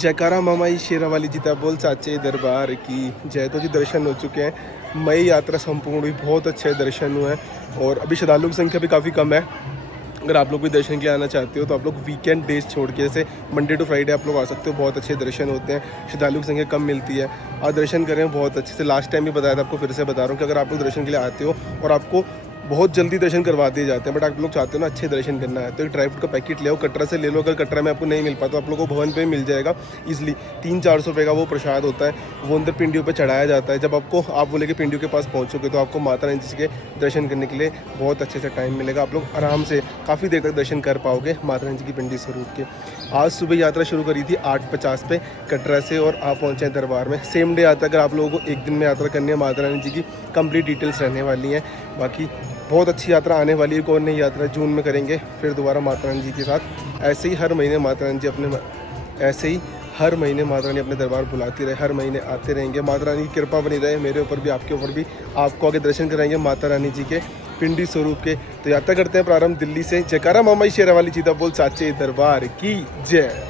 जयकारा मामाई शेरावाली जीता बोल साचे दरबार की जय। तो जी दर्शन हो चुके हैं, मई यात्रा संपूर्ण हुई, बहुत अच्छे दर्शन हुए हैं और अभी श्रद्धालुओं की संख्या भी काफ़ी कम है। अगर आप लोग भी दर्शन के लिए आना चाहते हो तो आप लोग वीकेंड डेज छोड़ के जैसे मंडे टू फ्राइडे आप लोग आ सकते हो, बहुत अच्छे दर्शन होते हैं, श्रद्धालुओं की संख्या कम मिलती है। आप दर्शन करें बहुत अच्छे से, लास्ट टाइम भी बताया था आपको, फिर से बता रहा हूँ कि अगर आप लोग दर्शन के लिए आते हो और आपको बहुत जल्दी दर्शन करवा दिए जाते हैं, बट आप लोग चाहते हो ना अच्छे दर्शन करना है तो एक ड्राई फ्रूट का पैकेट ले आओ, कटरा से ले लो। अगर कटरा में आपको नहीं मिल पाता तो आप लोगों को भवन पे मिल जाएगा ईजिली। 300-400 रुपये का वो प्रसाद होता है, वो अंदर पिंडियों पे चढ़ाया जाता है। जब आपको आप बोले कि पिंडियों के पास पहुँचोगे तो आपको माता रानी जी के दर्शन करने के लिए बहुत अच्छे से टाइम मिलेगा। आप लोग आराम से काफ़ी देर तक दर्शन कर पाओगे माता रानी जी की पिंडी स्वरूप के। आज सुबह यात्रा शुरू करी थी 8:50 पे कटरा से और आप पहुँचे हैं दरबार में। सेम डे यात्रा, अगर आप लोगों को एक दिन में यात्रा करनी है माता रानी जी की, कंप्लीट डिटेल्स रहने वाली हैं। बाकी बहुत अच्छी यात्रा आने वाली है। कौन नई यात्रा जून में करेंगे फिर दोबारा माता रानी जी के साथ। ऐसे ही हर महीने माता रानी जी हर महीने माता रानी अपने दरबार बुलाती रहे, हर महीने आते रहेंगे। माता रानी की कृपा बनी रहे मेरे ऊपर भी, आपके ऊपर भी। आपको आगे दर्शन कराएंगे माता रानी जी के पिंडी स्वरूप के। तो यात्रा करते हैं प्रारंभ दिल्ली से। जयकारा मामाई शेरावाली जीता बोल साचे दरबार की जय।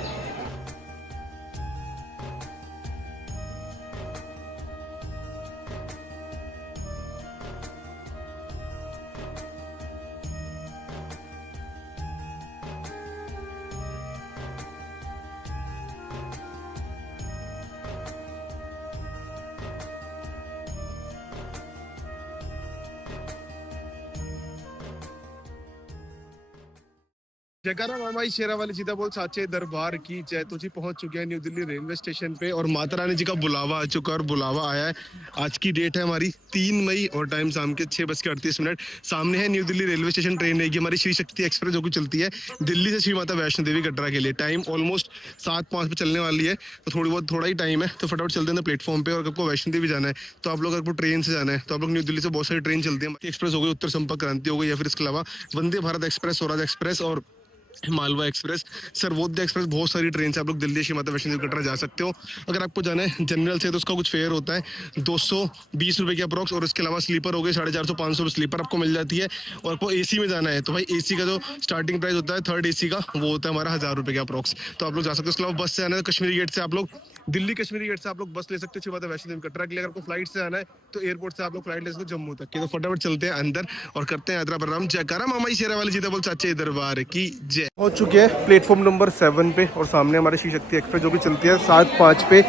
जयकारा मामाई शेरावाली जीता बोल साचे दरबार की जय। तो जी पहुंच चुके हैं न्यू दिल्ली रेलवे स्टेशन पे और माता रानी जी का बुलावा आ चुका है और बुलावा आया है। आज की डेट है हमारी 3 मई और टाइम शाम के 6:38। सामने है new Delhi railway station, train रहेगी हमारी श्री शक्ति एक्सप्रेस जो कि चलती है दिल्ली से श्री माता वैष्णो देवी कटरा के लिए। टाइम ऑलमोस्ट 7:05 पे चलने वाली है, तो थोड़ा ही टाइम है, तो फटाफट चलते हैं प्लेटफॉर्म पे। और आपको वैष्णो देवी जाना है तो आप लोग अगर ट्रेन से जाना है तो आप लोग न्यू दिल्ली से बहुत सारी ट्रेन चलती है, एक्सप्रेस हो गई, उत्तर संपर्क क्रांति हो गई, या फिर इसके अलावा वंदे भारत एक्सप्रेस, स्वराज एक्सप्रेस और मालवा एक्सप्रेस, सर्वोदय एक्सप्रेस, बहुत सारी ट्रेन से आप लोग दिल्ली श्री माता वैष्णो देवी कटरा जा सकते हो। अगर आपको जाना है जनरल से तो उसका कुछ फेयर होता है 220 रुपये के अप्रॉक्स, और इसके अलावा स्लीपर हो गए 450-500 स्लीपर आपको मिल जाती है। और आपको एसी में जाना है तो भाई एसी का जो स्टार्टिंग प्राइस होता है थर्ड एसी का, वो होता है हमारा 1000 रुपये के अप्रॉक्स। तो आप लोग जा सकते हो। उसके अलावा बस से आना है कश्मीरी गेट से, आप लोग दिल्ली कश्मीरी गेट से आप लोग बस ले सकते हो श्री माता वैष्णो देवी कटरा के लिए। अगर आपको फ्लाइट से आना है तो एयरपोर्ट से आप लोग फ्लाइट ले सकते हो जम्मू तक के। तो फटाफट चलते हैं अंदर और करते हैं यात्रा प्रारंभ। जयकारा मामाई शेरावाली जीता बोल साचे दरबार की जय। पहुंच चुके हैं प्लेटफॉर्म नंबर 7 पे और सामने हमारी श्री शक्ति एक्सप्रेस जो कि चलती है 7:05 पे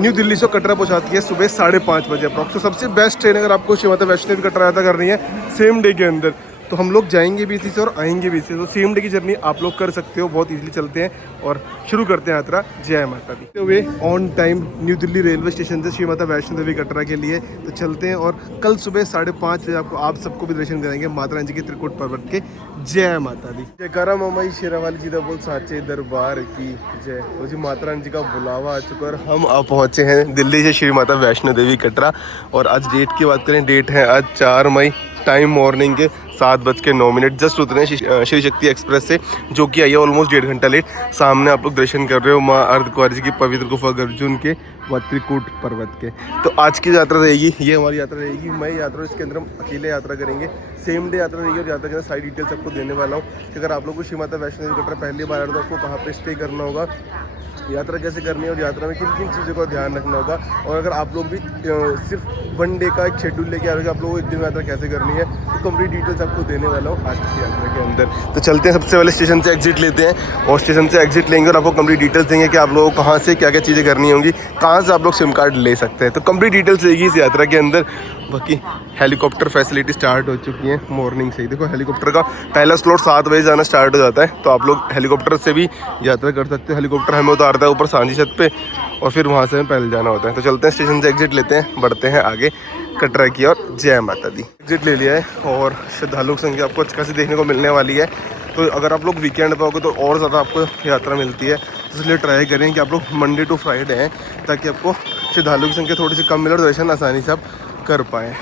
न्यू दिल्ली से कटरा पहुंचाती है सुबह 5:30 बजे अप्रॉक्स। तो सबसे बेस्ट ट्रेन अगर आपको श्री माता वैष्णो देवी कटरा यात्रा करनी है सेम डे के अंदर, तो हम लोग जाएंगे भी इसी से और आएंगे भी इसी से। तो सेम डे की जर्नी आप लोग कर सकते हो, बहुत इजीली चलते हैं और शुरू करते हैं यात्रा। जय माता दी। हुए on time new Delhi railway station से श्री माता वैष्णो देवी कटरा के लिए तो चलते हैं और कल सुबह 5:30 बजे आपको आप सबको भी दर्शन कराएंगे माता रानी जी के त्रिकुट पर्वत के। जय माता दी। जयकारा मामाई शेरावाली जी का बोल साचे दरबार की जय। तो जी माता रानी जी का बुलावा आ चुका और हम अब पहुँचे हैं दिल्ली से श्री माता वैष्णो देवी कटरा। और आज डेट की बात करें, डेट है आज 4 मई, टाइम मॉर्निंग के 7:09। जस्ट उतरे श्री शक्ति एक्सप्रेस से जो कि आई है ऑलमोस्ट 1.5 घंटा लेट। सामने आप लोग दर्शन कर रहे हो माँ अर्धकुंवारी जी की पवित्र गुफा अर्जुन के व त्रिकूट पर्वत के। तो आज की यात्रा रहेगी, ये हमारी यात्रा रहेगी मई यात्रा, इसके अंदर हम अकेले यात्रा करेंगे। सेम डे यात्रा रहेगी और यात्रा के अंदर सारी डिटेल्स आपको देने वाला हूँ कि अगर आप लोग को श्री माता वैष्णो देवी कटरा पहली बार आ रहे हो तो आपको कहाँ पे स्टे करना होगा, यात्रा कैसे करनी है और यात्रा में किन किन चीज़ों का ध्यान रखना होगा। और अगर आप लोग भी सिर्फ 1 डे का एक शेड्यूल लेके आ रहे हो आप लोगों को एक दिन में यात्रा कैसे करनी है, तो कंप्लीट डिटेल्स आपको देने वाला हूँ आज की यात्रा के अंदर। तो चलते हैं, सबसे पहले स्टेशन से एग्जिट लेते हैं और स्टेशन से एग्जिट लेंगे और आपको कंप्लीट डिटेल्स देंगे कि आप लोगों को कहाँ से क्या क्या चीज़ें करनी होंगी, कहाँ से आप लोग सिम कार्ड ले सकते हैं। तो कंप्लीट डिटेल्स रहेगी इस यात्रा के अंदर। बाकी हेलीकॉप्टर फैसिलिटी स्टार्ट हो चुकी है मॉर्निंग से ही। देखो हेलीकॉप्टर का पहला स्लॉट 7 बजे जाना स्टार्ट हो जाता है, तो आप लोग हेलीकॉप्टर से भी यात्रा कर सकते हो। हेलीकॉप्टर हमें उतारता है ऊपर सांझी छत पे और फिर वहाँ से हमें पैदल जाना होता है। तो चलते हैं, स्टेशन से एग्जिट लेते हैं, बढ़ते हैं आगे कटरा की और। जय माता दी। एग्जिट ले लिया है और श्रद्धालुओं की संख्या आपको अच्छी खासी देखने को मिलने वाली है। तो अगर आप लोग वीकेंड पे आओगे तो और ज़्यादा आपको यात्रा मिलती है, इसलिए ट्राई करें कि आप लोग मंडे टू फ्राइडे हैं ताकि आपको श्रद्धालुओं की संख्या थोड़ी सी कम मिले और दर्शन आसानी से आप कर पाएँ।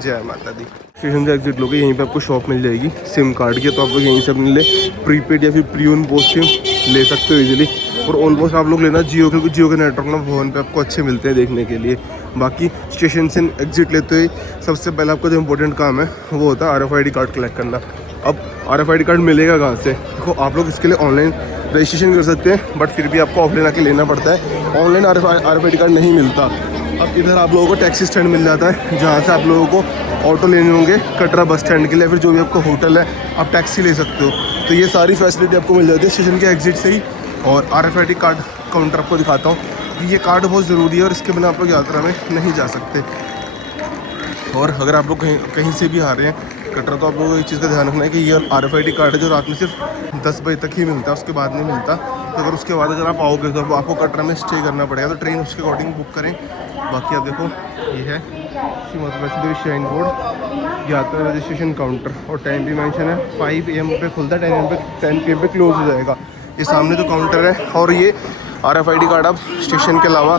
जय माता दी। स्टेशन से एग्जिट लोगे, यहीं पे आपको शॉप मिल जाएगी सिम कार्ड की, तो आप लोग यहीं से अपने लिए प्रीपेड या फिर प्रीओन पोस्ट सिम ले सकते हो इजीली। और ऑलमोस्ट आप लोग लेना जियो, क्योंकि जियो के नेटवर्क ना भवन पे आपको अच्छे मिलते हैं देखने के लिए। बाकी स्टेशन से एग्जिट लेते हुए सबसे पहले आपका जो इम्पोर्टेंट काम है वो होता है RFID कार्ड कलेक्ट करना। अब RFID कार्ड मिलेगा कहाँ से? देखो आप लोग इसके लिए ऑनलाइन रजिस्ट्रेशन कर सकते हैं, बट फिर भी आपको ऑफलाइन आके लेना पड़ता है। ऑनलाइन RFID कार्ड नहीं मिलता। अब इधर आप लोगों को टैक्सी स्टैंड मिल जाता है, जहाँ से आप लोगों को ऑटो लेने होंगे कटरा बस स्टैंड के लिए, फिर जो भी आपका होटल है आप टैक्सी ले सकते हो। तो ये सारी फैसिलिटी आपको मिल जाती है स्टेशन के एग्जिट से ही। और RFID कार्ड काउंटर आपको दिखाता हूँ कि ये कार्ड बहुत ज़रूरी है और इसके बिना आप लोग यात्रा में नहीं जा सकते। और अगर आप लोग कहीं से भी आ रहे हैं कटरा, तो आप लोगों को एक चीज़ का ध्यान रखना है कि ये RFID कार्ड है जो रात में सिर्फ 10 बजे तक ही मिलता है, उसके बाद नहीं मिलता। तो अगर उसके बाद अगर आप आओगे तो आपको कटरा में स्टे करना पड़ेगा, तो ट्रेन उसके अकॉर्डिंग बुक करें। बाकी आप देखो ये है श्री माता वैष्णो देवी श्राइन बोर्ड यात्रा रजिस्ट्रेशन काउंटर, और टाइम भी मेंशन है 5 AM पे खुलता है, 10 PM पे क्लोज हो जाएगा। ये सामने जो काउंटर है, और ये RFID कार्ड आप स्टेशन के अलावा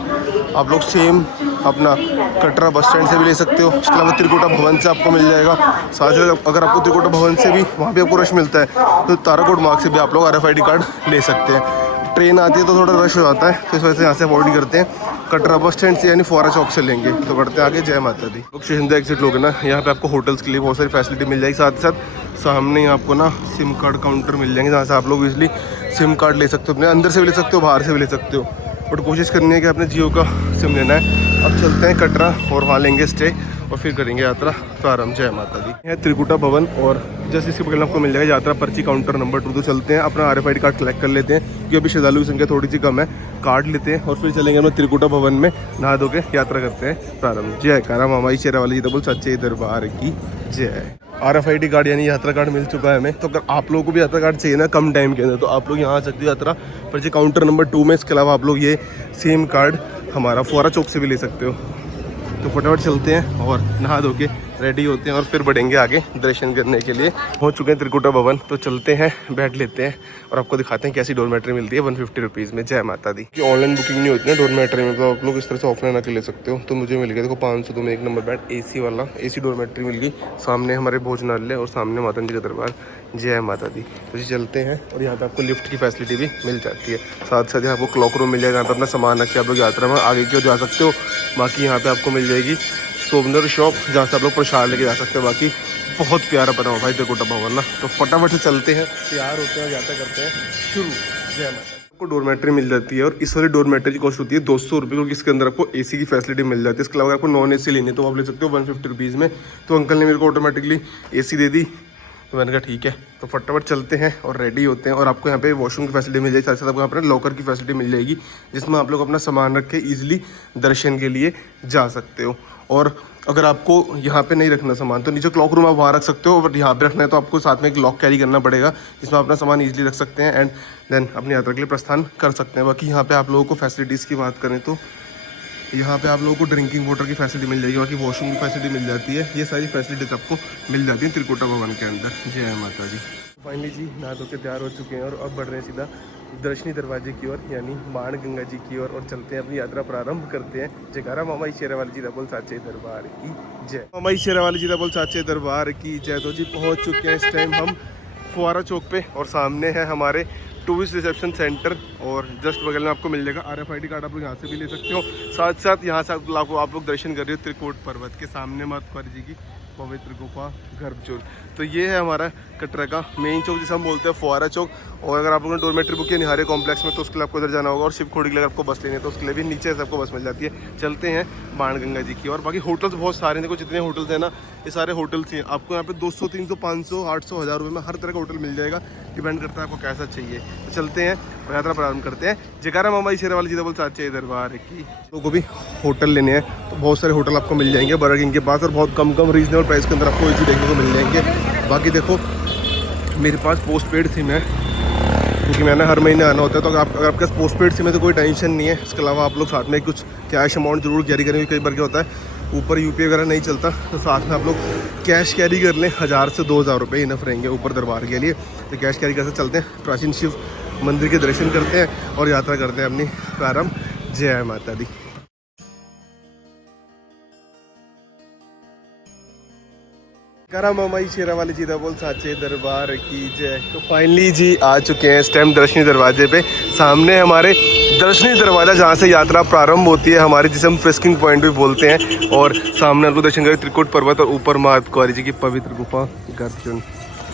आप लोग सेम अपना कटरा बस स्टैंड से भी ले सकते हो। इसके अलावा त्रिकुटा भवन से आपको मिल जाएगा। साथ ही अगर आपको त्रिकुटा भवन से भी वहाँ भी आपको रश मिलता है, तो ताराकोट मार्ग से भी आप लोग RFID कार्ड ले सकते हैं। ट्रेन आती है तो थोड़ा रश हो जाता है, तो इस वजह से यहाँ से अवॉइड करते हैं। कटरा बस स्टैंड से यानी फुआरा चौक से लेंगे। तो बढ़ते आगे, जय माता दी। लोग स्टेशन से एग्जिट लोगे ना, यहाँ पे आपको होटल्स के लिए बहुत सारी फैसिलिटी मिल जाएगी। साथ ही साथ सामने आपको ना सिम कार्ड काउंटर मिल जाएंगे, जहाँ से आप लोग इजली सिम कार्ड ले सकते हो। अपने अंदर से भी ले सकते हो, बाहर से भी ले सकते हो, बट कोशिश करनी है कि आपने जियो का सिम लेना है। अब चलते हैं कटरा और वहाँ लेंगे स्टे और फिर करेंगे यात्रा प्रारंभ। जय माता दी। है त्रिकुटा भवन, और जैसे इसके बगल में आपको मिल जाएगा यात्रा पर्ची काउंटर नंबर 2। तो चलते हैं, अपना RFID कार्ड कलेक्ट कर लेते हैं, क्योंकि अभी श्रद्धालु की संख्या थोड़ी सी कम है। कार्ड लेते हैं और फिर चलेंगे हम त्रिकुटा भवन में, नहा धो के यात्रा करते हैं प्रारंभ। जय कारा मामा शेरावाली जी बोल सच्चे दरबार की जय। RFID कार्ड यानी यात्रा कार्ड मिल चुका है हमें। तो अगर आप लोगों को भी यात्रा कार्ड चाहिए ना कम टाइम के अंदर, तो आप लोग यहाँ आ सकते हो यात्रा पर्ची काउंटर नंबर 2 में। इसके अलावा आप लोग ये सेम कार्ड हमारा फुआरा चौक से भी ले सकते हो। तो फटाफट चलते हैं और नहा धो के रेडी होते हैं और फिर बढ़ेंगे आगे दर्शन करने के लिए। हो चुके हैं त्रिकुटा भवन, तो चलते हैं, बैठ लेते हैं और आपको दिखाते हैं कैसी डोरमेट्री मिलती है 150 रुपीज़ में। जय माता दी। कि ऑनलाइन बुकिंग नहीं होती ना डोरमेट्री में, तो आप लोग इस तरह से ऑफलाइन आके ले सकते हो। तो मुझे मिल गया देखो 500 में 1 नंबर बेड AC वाला, AC डोरमेट्री मिल गई। सामने हमारे भोजनालय और सामने माता जी का दरबार। जय माता दी। तो जी चलते हैं, और यहाँ पे आपको लिफ्ट की फैसिलिटी भी मिल जाती है। साथ साथ यहाँ आपको क्लॉक रूम मिल जाएगा, यहाँ पर अपना सामान रख के आप लोग यात्रा में आगे की ओर जा सकते हो। बाकी यहाँ पे आपको मिल जाएगी सोवनर शॉप, जहाँ से आप लोग प्रसाद लेके जा सकते हो। बाकी बहुत प्यारा बना हुआ भाई त्रिकुटा भवन ना। तो फटाफट से चलते हैं, तैयार होते हैं और यात्रा करते हैं शुरू। जय माता। आपको डोरमेट्री मिल जाती है, और इस वाली डोरमेट्री की कॉस्ट होती है 200 रुपये, क्योंकि इसके अंदर आपको AC की फैसिलिटी मिल जाती है। इसके अलावा आपको नॉन AC लेनी है तो आप ले सकते हो 150 रुपीज़ में। तो अंकल ने मेरे को ऑटोमेटिकली AC दे दी, तो मैंने कहा ठीक है। तो फटाफट चलते हैं और रेडी होते हैं। और आपको यहाँ पे वॉशरूम की फैसिलिटी मिल जाएगी, साथ साथ आपको यहाँ पर लॉकर की फैसिलिटी मिल जाएगी, जिसमें आप लोग अपना सामान रख के ईजिली दर्शन के लिए जा सकते हो। और अगर आपको यहाँ पे नहीं रखना सामान, तो नीचे क्लॉक रूम आप वहाँ रख सकते हो, बट यहाँ पे रखना है तो आपको साथ में एक लॉक कैरी करना पड़ेगा, जिसमें अपना सामान ईजिली रख सकते हैं एंड देन अपनी यात्रा के लिए प्रस्थान कर सकते हैं। बाकी यहाँ पे आप लोगों को फैसिलिटीज़ की बात करें तो यहाँ पे आप लोगों को ड्रिंकिंग वाटर की फैसिलिटी मिल जाएगी, बाकी वॉशरूम की फैसिलिटी मिल जाती है। ये सारी फैसिलिटीज आपको मिल जाती है त्रिकुटा भवन के अंदर। जय माता जी। फाइनली जी नहा धो के तैयार हो चुके हैं और अब बढ़ रहे हैं सीधा दर्शनी दरवाजे की ओर, यानी बाण गंगा जी की ओर, और चलते हैं अपनी यात्रा प्रारंभ करते हैं। जयकारा मामा शेरावाली जी बोल साचे दरबार की जय। मामा शेरावाली जी बोल साचे दरबार की जय। तो जी पहुँच चुके हैं इस टाइम हम फुआरा चौक पे, और सामने है हमारे टूरिस्ट रिसेप्शन सेंटर, और जस्ट बगल में आपको मिल जाएगा RFID कार्ड। आप लोग यहाँ से भी ले सकते हो। साथ साथ यहाँ से आप लोग दर्शन कर रहे हो त्रिकोट पर्वत के सामने माता कुंवारी जी की पवित्र गुफा गर्भजोल। तो ये है हमारा कटरा का मेन चौक, जिसे हम बोलते हैं फुआरा चौक। और अगर आप लोगों ने डोरमेट्री बुक किया निहारे कॉम्प्लेक्स में, तो उसके लिए आपको इधर जाना होगा, और शिवखोड़ी के लिए आपको बस लेनी है तो उसके लिए भी नीचे से आपको बस मिल जाती है। चलते हैं बाण गंगा जी की। और बाकी होटल्स बहुत सारे हैं, देखो जितने होटल्स हैं ना, ये सारे होटल्स हैं। आपको यहाँ पे 200, 300, 500, 800, 1000 रुपये में हर तरह का होटल मिल जाएगा। डिपेंड करता है आपको कैसा चाहिए। तो चलते हैं और यात्रा प्रारंभ करते हैं। जयकारा मामा शेरावाली जी बोल साचे दरबार की। लोगों को भी होटल लेने हैं तो बहुत सारे होटल आपको मिल जाएंगे बर्गर किंग के पास, और बहुत कम रीजनेबल प्राइस के अंदर आपको ये चीज़ देखने को मिल जाएंगे। बाकी देखो मेरे पास पोस्ट पेड सिम है, क्योंकि मैंने हर महीने आना होता है। तो अगर आपके पास पोस्ट पेड सिम है तो कोई टेंशन नहीं है। इसके अलावा आप लोग साथ में कुछ कैश अमाउंट जरूर कैरी करेंगे। कई बार क्या होता है ऊपर UPI वगैरह नहीं चलता, तो साथ में आप लोग कैश कैरी कर लें। 1000 से 2000 रुपये इनफ रहेंगे ऊपर दरबार के लिए। तो कैश कैरी करके चलते हैं, प्राचीन शिव मंदिर के दर्शन करते हैं और यात्रा करते हैं अपनी प्रारंभ। जय माता दी। जयकारा मामा शेरावाली जी बोल साचे दरबार की जय। तो फाइनली जी आ चुके हैं इस टाइम दर्शनी दरवाजे पे। सामने हमारे दर्शनी दरवाजा, जहाँ से यात्रा प्रारंभ होती है हमारी, जिसे हम फ्रिस्किंग पॉइंट भी बोलते हैं। और सामने आपको दर्शन करें त्रिकुट पर्वत, और ऊपर माता कुंवारी जी की पवित्र गुफा गर्भजोल।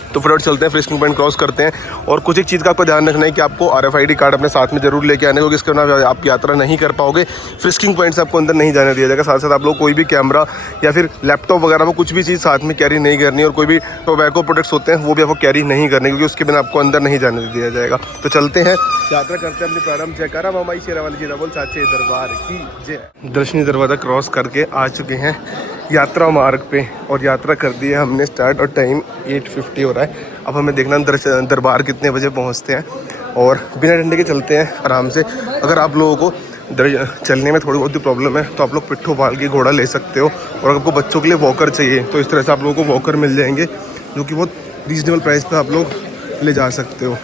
तो फटाफट चलते हैं, फ्रिस्किंग पॉइंट क्रॉस करते हैं। और कुछ एक चीज़ का आपको ध्यान रखना है कि आपको RFID कार्ड अपने साथ में जरूर लेके आने, क्योंकि इसके बिना आप यात्रा नहीं कर पाओगे। फ्रिस्किंग पॉइंट से आपको अंदर नहीं जाने दिया जाएगा। साथ साथ आप लोग कोई भी कैमरा या फिर लैपटॉप वगैरह में कुछ भी चीज़ साथ में कैरी नहीं करनी, और कोई भी टोबैको प्रोडक्ट्स होते हैं वो भी आपको कैरी नहीं करने, क्योंकि उसके बिना आपको अंदर नहीं जाने दिया जाएगा। तो चलते हैं, यात्रा करते हैं अपनी प्रारंभ। जयकारा मामाई शेरावाली जी बोल साचे दरबार की जय। दर्शनी दरवाज़ा क्रॉस करके आ चुके हैं यात्रा मार्ग पे, और यात्रा कर दी है हमने स्टार्ट, और टाइम 8:50 हो रहा है। अब हमें देखना दरबार कितने बजे पहुंचते हैं, और बिना डंडे के चलते हैं आराम से। अगर आप लोगों को चलने में थोड़ी बहुत ही प्रॉब्लम है तो आप लोग पिट्ठू पाल के घोड़ा ले सकते हो, और आपको बच्चों के लिए वॉकर चाहिए तो इस तरह से आप लोगों को वॉकर मिल जाएंगे, जो कि बहुत रीजनेबल प्राइस पे आप लोग ले जा सकते हो।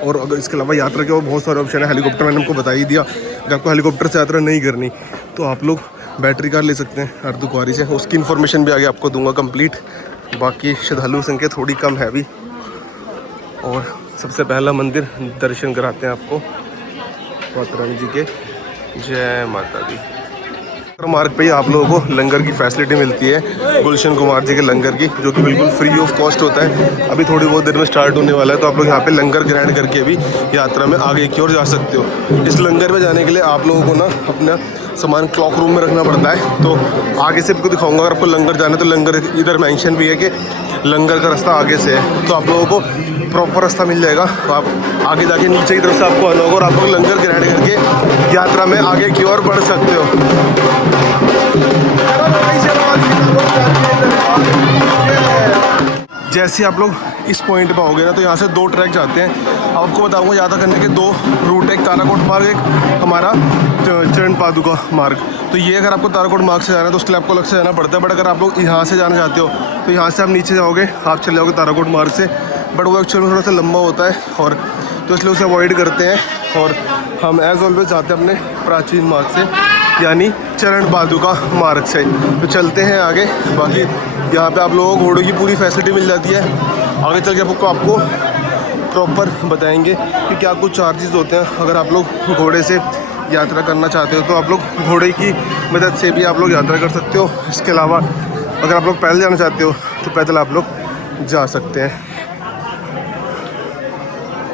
और अगर इसके अलावा यात्रा के और बहुत सारे ऑप्शन है। हेलीकॉप्टर मैंने आपको बता ही दिया, अगर आपको हेलीकॉप्टर से यात्रा नहीं करनी तो आप लोग बैटरी कार ले सकते हैं अर्धकुंवारी से। उसकी इन्फॉर्मेशन भी आगे आपको दूंगा कंप्लीट। बाकी श्रद्धालु संख्या थोड़ी कम है अभी। और सबसे पहला मंदिर दर्शन कराते हैं आपको माता रानी जी के। जय माता दी। मार्ग पे ही आप लोगों को लंगर की फैसिलिटी मिलती है, गुलशन कुमार जी के लंगर की, जो कि बिल्कुल फ्री ऑफ कॉस्ट होता है। अभी थोड़ी बहुत देर में स्टार्ट होने वाला है, तो आप लोग यहाँ पे लंगर ग्रहण करके भी यात्रा में आगे की ओर जा सकते हो। इस लंगर में जाने के लिए आप लोगों को ना अपना सामान क्लॉक रूम में रखना पड़ता है। तो आगे से आपको दिखाऊंगा, अगर आपको लंगर जाना है तो लंगर इधर मेंशन भी है कि लंगर का रास्ता आगे से है, तो आप लोगों को प्रॉपर रास्ता मिल जाएगा। तो आप आगे जाके नीचे की तरफ से आपको आना होगा, और आप लोग लंगर ग्रहण करके यात्रा में आगे की ओर बढ़ सकते हो। जैसे आप लोग इस पॉइंट पर आओगे ना, तो यहाँ से 2 ट्रैक जाते हैं। आपको बताऊंगा यात्रा करने के 2 रूट है, एक ताराकोट मार्ग, एक हमारा चरण पादुका मार्ग। तो ये अगर आपको ताराकोट मार्ग से जाना है तो उसके लिए आपको अलग से जाना पड़ता है, बट अगर आप लोग यहाँ से जाना चाहते हो तो यहाँ से आप नीचे जाओगे, आप चले जाओगे ताराकोट मार्ग से, बट वो एक्चुअली में थोड़ा सा लंबा होता है, और तो इसलिए उसे अवॉइड करते हैं। और हम एज ऑलवेज जाते हैं अपने प्राचीन मार्ग से, यानी चरण पादुका मार्ग से। तो चलते हैं आगे। बाकी यहाँ पे आप लोगों को घोड़ों की पूरी फैसिलिटी मिल जाती है। आगे चल के आपको प्रॉपर बताएंगे कि क्या कुछ चार्जेस होते हैं। अगर आप लोग घोड़े से यात्रा करना चाहते हो तो आप लोग घोड़े की मदद से भी आप लोग यात्रा कर सकते हो। इसके अलावा अगर आप लोग पैदल जाना चाहते हो तो पैदल आप लोग जा सकते हैं।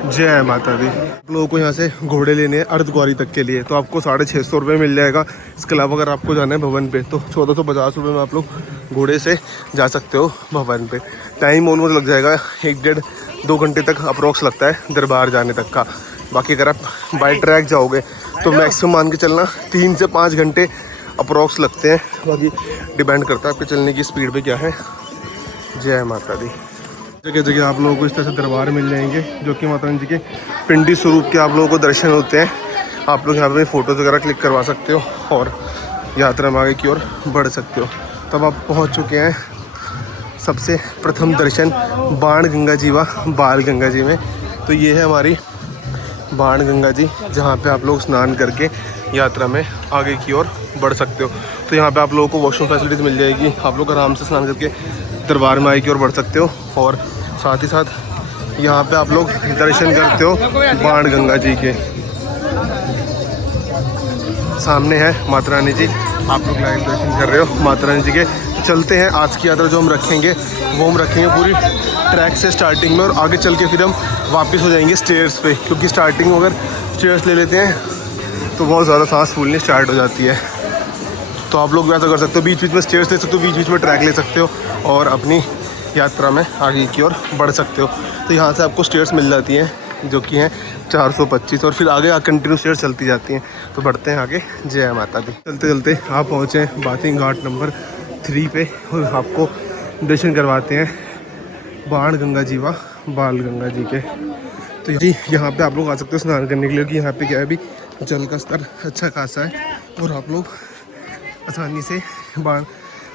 जय माता दी। आप लोगों को यहाँ से घोड़े लेने हैं अर्धकुंवारी तक के लिए, तो आपको 650 रुपये मिल जाएगा। इसके अलावा अगर आपको जाना है भवन पे तो 1450 रुपये में आप लोग घोड़े से जा सकते हो भवन पे। टाइम ऑलमोस्ट लग जाएगा 1-1.5-2 घंटे तक अप्रोक्स लगता है दरबार जाने तक का। बाकी अगर आप बाई ट्रैक जाओगे तो मैक्सिमम मान के चलना 3 से 5 घंटे अप्रोक्स लगते हैं। बाकी डिपेंड करता है आपके चलने की स्पीड पे क्या है। जय माता दी। जगह जगह आप लोगों को इस तरह से दरबार मिल जाएंगे, जो कि माता रानी जी के पिंडी स्वरूप के आप लोगों को दर्शन होते हैं। आप लोग यहाँ पे फ़ोटोज़ वगैरह क्लिक करवा सकते हो और यात्रा में आगे की ओर बढ़ सकते हो। तब आप पहुँच चुके हैं सबसे प्रथम दर्शन बाण गंगा जी व बाल गंगा जी में। तो ये है हमारी बाण गंगा जी, जहाँ पे आप लोग स्नान करके यात्रा में आगे की ओर बढ़ सकते हो। तो यहाँ पे आप लोगों को वॉशरूम फैसिलिटीज़ मिल जाएगी, आप लोग आराम से स्नान करके दरबार में आगे की ओर बढ़ सकते हो। और साथ ही साथ यहाँ पे आप लोग दर्शन करते हो बाण गंगा जी के। सामने है माता रानी जी, आप लोग लाइव दर्शन कर रहे हो माता रानी जी के। चलते हैं, आज की यात्रा जो हम रखेंगे वो हम रखेंगे पूरी ट्रैक से स्टार्टिंग में, और आगे चल के फिर हम वापस हो जाएंगे स्टेयर्स पे, क्योंकि स्टार्टिंग में अगर स्टेयर्स ले लेते हैं तो बहुत ज़्यादा सांस फूलनी स्टार्ट हो जाती है। तो आप लोग वैसा कर सकते हो, बीच बीच में स्टेयर्स ले सकते हो, बीच बीच में ट्रैक ले सकते हो और अपनी यात्रा में आगे की ओर बढ़ सकते हो। तो यहाँ से आपको स्टेयर्स मिल जाती हैं जो कि हैं 425, और फिर आगे कंटिन्यू स्टेयर्स चलती जाती हैं। तो बढ़ते हैं आगे। जय माता दी। चलते चलते आप पहुँचे बाथिंग घाट नंबर 3 पे, और आपको दर्शन करवाते हैं बाण गंगा जी व बाल गंगा जी के। तो जी यहाँ पे आप लोग आ सकते हो स्नान करने के लिए, कि यहाँ पे क्या है अभी जल का स्तर अच्छा खासा है, और आप लोग आसानी से बाण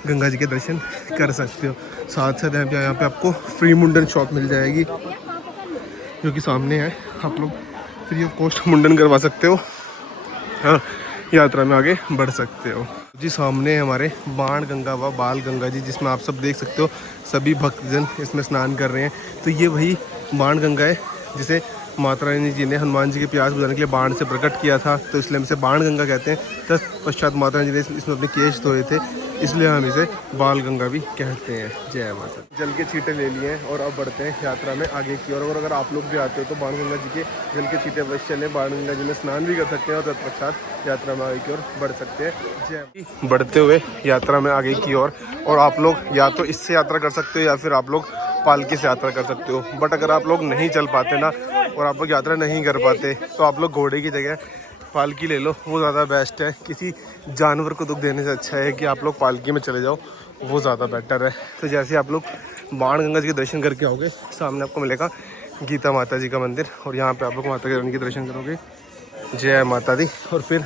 गंगा जी के दर्शन कर सकते हो। साथ साथ यहाँ पे आपको फ्री मुंडन शॉप मिल जाएगी, जो कि सामने है। आप लोग फ्री ऑफ कॉस्ट मुंडन करवा सकते हो, हाँ, यात्रा में आगे बढ़ सकते हो। जी सामने हमारे बाण गंगा व बाल गंगा जी, जिसमें आप सब देख सकते हो सभी भक्तजन इसमें स्नान कर रहे हैं। तो ये वही बाण गंगा है जिसे माता रानी जी ने हनुमान जी के प्यास बुझाने के लिए बाण से प्रकट किया था, तो इसलिए हम इसे बाण गंगा कहते हैं। तत्पश्चात माता रानी जी ने इसमें अपने केश धोए थे, इसलिए हम इसे बाल गंगा भी कहते हैं। जय माता। जल के छींटे ले लिए हैं और अब बढ़ते हैं यात्रा में आगे की ओर। और अगर आप लोग भी आते हो तो बाण गंगा जी के जल के छींटे अवश्य चलें। बाण गंगा जी में स्नान भी कर सकते हैं और तत्पश्चात यात्रा में आगे की ओर बढ़ सकते हैं। जय। बढ़ते हुए यात्रा में आगे की ओर। और आप लोग या तो इससे यात्रा कर सकते हो या फिर आप लोग पालकी से यात्रा कर सकते हो। बट अगर आप लोग नहीं चल पाते ना और आप लोग यात्रा नहीं कर पाते तो आप लोग घोड़े की जगह पालकी ले लो, वो ज़्यादा बेस्ट है। किसी जानवर को दुख देने से अच्छा है कि आप लोग पालकी में चले जाओ, वो ज़्यादा बेटर है। तो जैसे आप लोग बाण गंगा जी के दर्शन करके आओगे, सामने आपको मिलेगा गीता माता जी का मंदिर और यहाँ पे आप लोग माता के रानी के दर्शन करोगे। जय माता दी। और फिर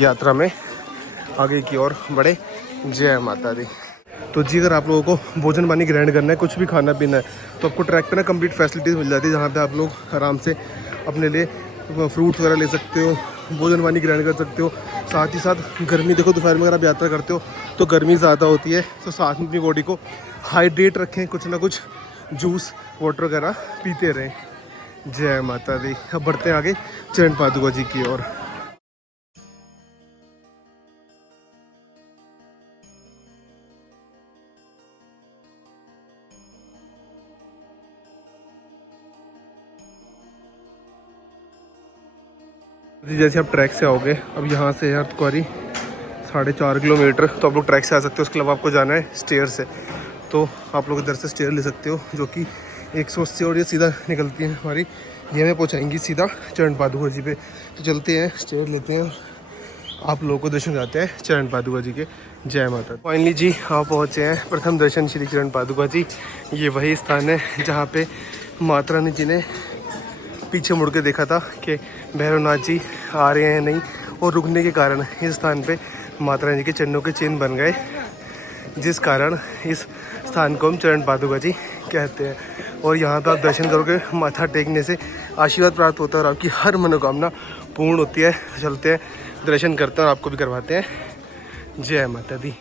यात्रा में आगे की ओर बढ़े। जय माता दी। तो जी अगर आप लोगों को भोजन पानी ग्रहण करना है, कुछ भी खाना पीना है, तो आपको ट्रैक पे ना कंप्लीट फैसिलिटीज़ मिल जाती है, जहाँ पे आप लोग आराम से अपने लिए फ्रूट्स वगैरह ले सकते हो, भोजन पानी ग्रहण कर सकते हो। साथ ही साथ गर्मी, देखो दोपहर में अगर आप यात्रा करते हो तो गर्मी ज़्यादा होती है, तो साथ में अपनी बॉडी को हाइड्रेट रखें, कुछ ना कुछ जूस वाटर वगैरह पीते रहें। जय माता दी। अब बढ़ते हैं आगे चरण पादुका जी की ओर। जैसे आप ट्रैक से आओगे, अब यहाँ से है अर्धकुंवारी 4.5 किलोमीटर, तो आप लोग ट्रैक से आ सकते हो। उसके अलावा आपको जाना है स्टेयर से, तो आप लोग इधर से स्टेयर ले सकते हो जो कि 180 और ये सीधा निकलती है हमारी, ये हमें पहुँचाएंगी सीधा चरण पादुका जी पे। तो चलते हैं, स्टेयर लेते हैं, आप लोगों को दर्शन कराते हैं चरण पादुका जी के। जय माता। फाइनली जी आप पहुँचे हैं प्रथम दर्शन श्री चरण पादुका जी। ये वही स्थान है जहाँ पे माता रानी जी ने पीछे मुड़ के देखा था कि भैरवनाथ जी आ रहे हैं नहीं, और रुकने के कारण इस स्थान पे माता रानी के चरणों के चिन्ह बन गए, जिस कारण इस स्थान को हम चरण पादुका जी कहते हैं। और यहाँ पे आप दर्शन करोगे, माथा टेकने से आशीर्वाद प्राप्त होता है और आपकी हर मनोकामना पूर्ण होती है। चलते हैं, दर्शन करते हैं और आपको भी करवाते हैं। जय माता दी।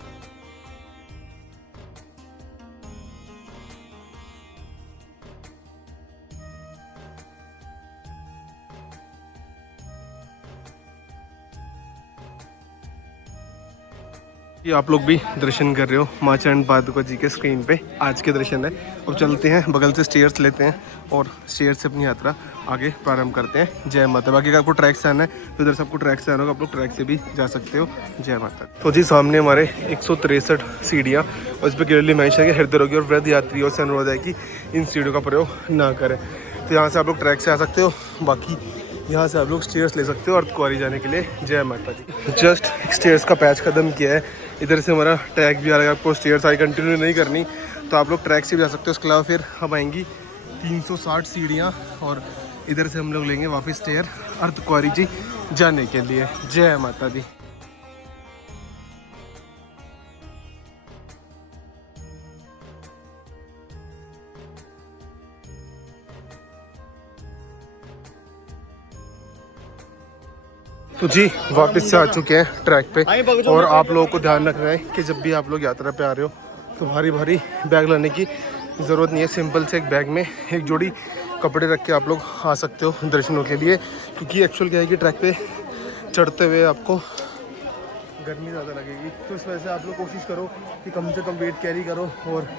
ये आप लोग भी दर्शन कर रहे हो माँ चरण पादुका जी के स्क्रीन पे आज के दर्शन है। अब चलते हैं, बगल से स्टेयर्स लेते हैं और स्टेयर से अपनी यात्रा आगे प्रारंभ करते हैं। जय माता। बाकी अगर आपको ट्रैक से आना है तो इधर से आपको ट्रैक से आना होगा, आप लोग ट्रैक से भी जा सकते हो। जय माता। तो जी सामने हमारे 163 सीढ़ियाँ, और इस पर क्लियरली मेंशन है कि हृदय रोगी और वृद्ध यात्रियों से अनुरोध है कि इन सीढ़ियों का प्रयोग ना करें। तो यहाँ से आप लोग ट्रैक से आ सकते हो, बाकी यहाँ से आप लोग स्टेयर्स ले सकते हो अर्धकुंवारी जाने के लिए। जय माता दी। जस्ट स्टेयर्स का पैच खत्म किया है, इधर से हमारा ट्रैक भी आ रहा है। आपको स्टेयर्स आई कंटिन्यू नहीं करनी तो आप लोग ट्रैक से भी जा सकते हो। उसके अलावा फिर हम आएंगी 360 सीढ़ियाँ और इधर से हम लोग लेंगे वापस स्टेयर अर्धकुंवारी जी जाने के लिए। जय माता दी। तो जी वापस से आ चुके हैं ट्रैक पे, और आप लोगों को ध्यान रखना है कि जब भी आप लोग यात्रा पे आ रहे हो तो भारी भारी बैग लाने की ज़रूरत नहीं है। सिंपल से एक बैग में एक जोड़ी कपड़े रख के आप लोग आ सकते हो दर्शनों के लिए, क्योंकि एक्चुअल क्या है कि ट्रैक पे चढ़ते हुए आपको गर्मी ज़्यादा लगेगी। तो इस वजह से आप लोग कोशिश करो कि कम से कम वेट कैरी करो और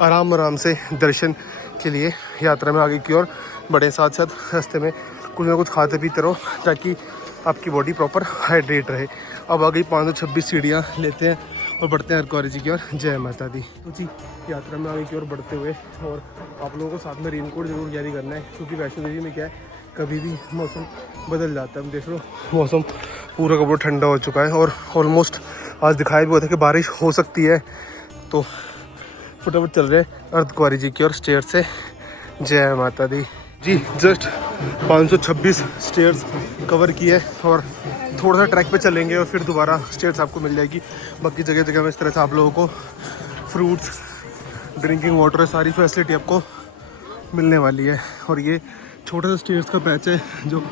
आराम आराम से दर्शन के लिए यात्रा में आगे की ओर बढ़े। साथ साथ रास्ते में कुछ ना कुछ खाते पीते रहो ताकि आपकी बॉडी प्रॉपर हाइड्रेट रहे। अब आ गई 526 सीढ़ियाँ, लेते हैं और बढ़ते हैं अर्धकुंवारी जी की ओर। जय माता दी। तो जी यात्रा में आगे की ओर बढ़ते हुए, और आप लोगों को साथ में रेनकोट जरूर कैरी करना है, क्योंकि वैष्णो देवी में क्या है कभी भी मौसम बदल जाता है। हम देख लो मौसम पूरा का पूरा ठंडा हो चुका है और ऑलमोस्ट आज दिखाई भी होता है कि बारिश हो सकती है। तो फटाफट चल रहे हैं अर्धकुंवारी जी की ओर स्टेयर से। जय माता दी। जी जस्ट 526 स्टेयर्स कवर किए और थोड़ा सा ट्रैक पे चलेंगे और फिर दोबारा स्टेयर्स आपको मिल जाएगी। बाकी जगह जगह में इस तरह से आप लोगों को फ्रूट्स, ड्रिंकिंग वाटर, सारी फैसिलिटी आपको मिलने वाली है। और ये छोटा सा स्टेयर्स का पैच है जो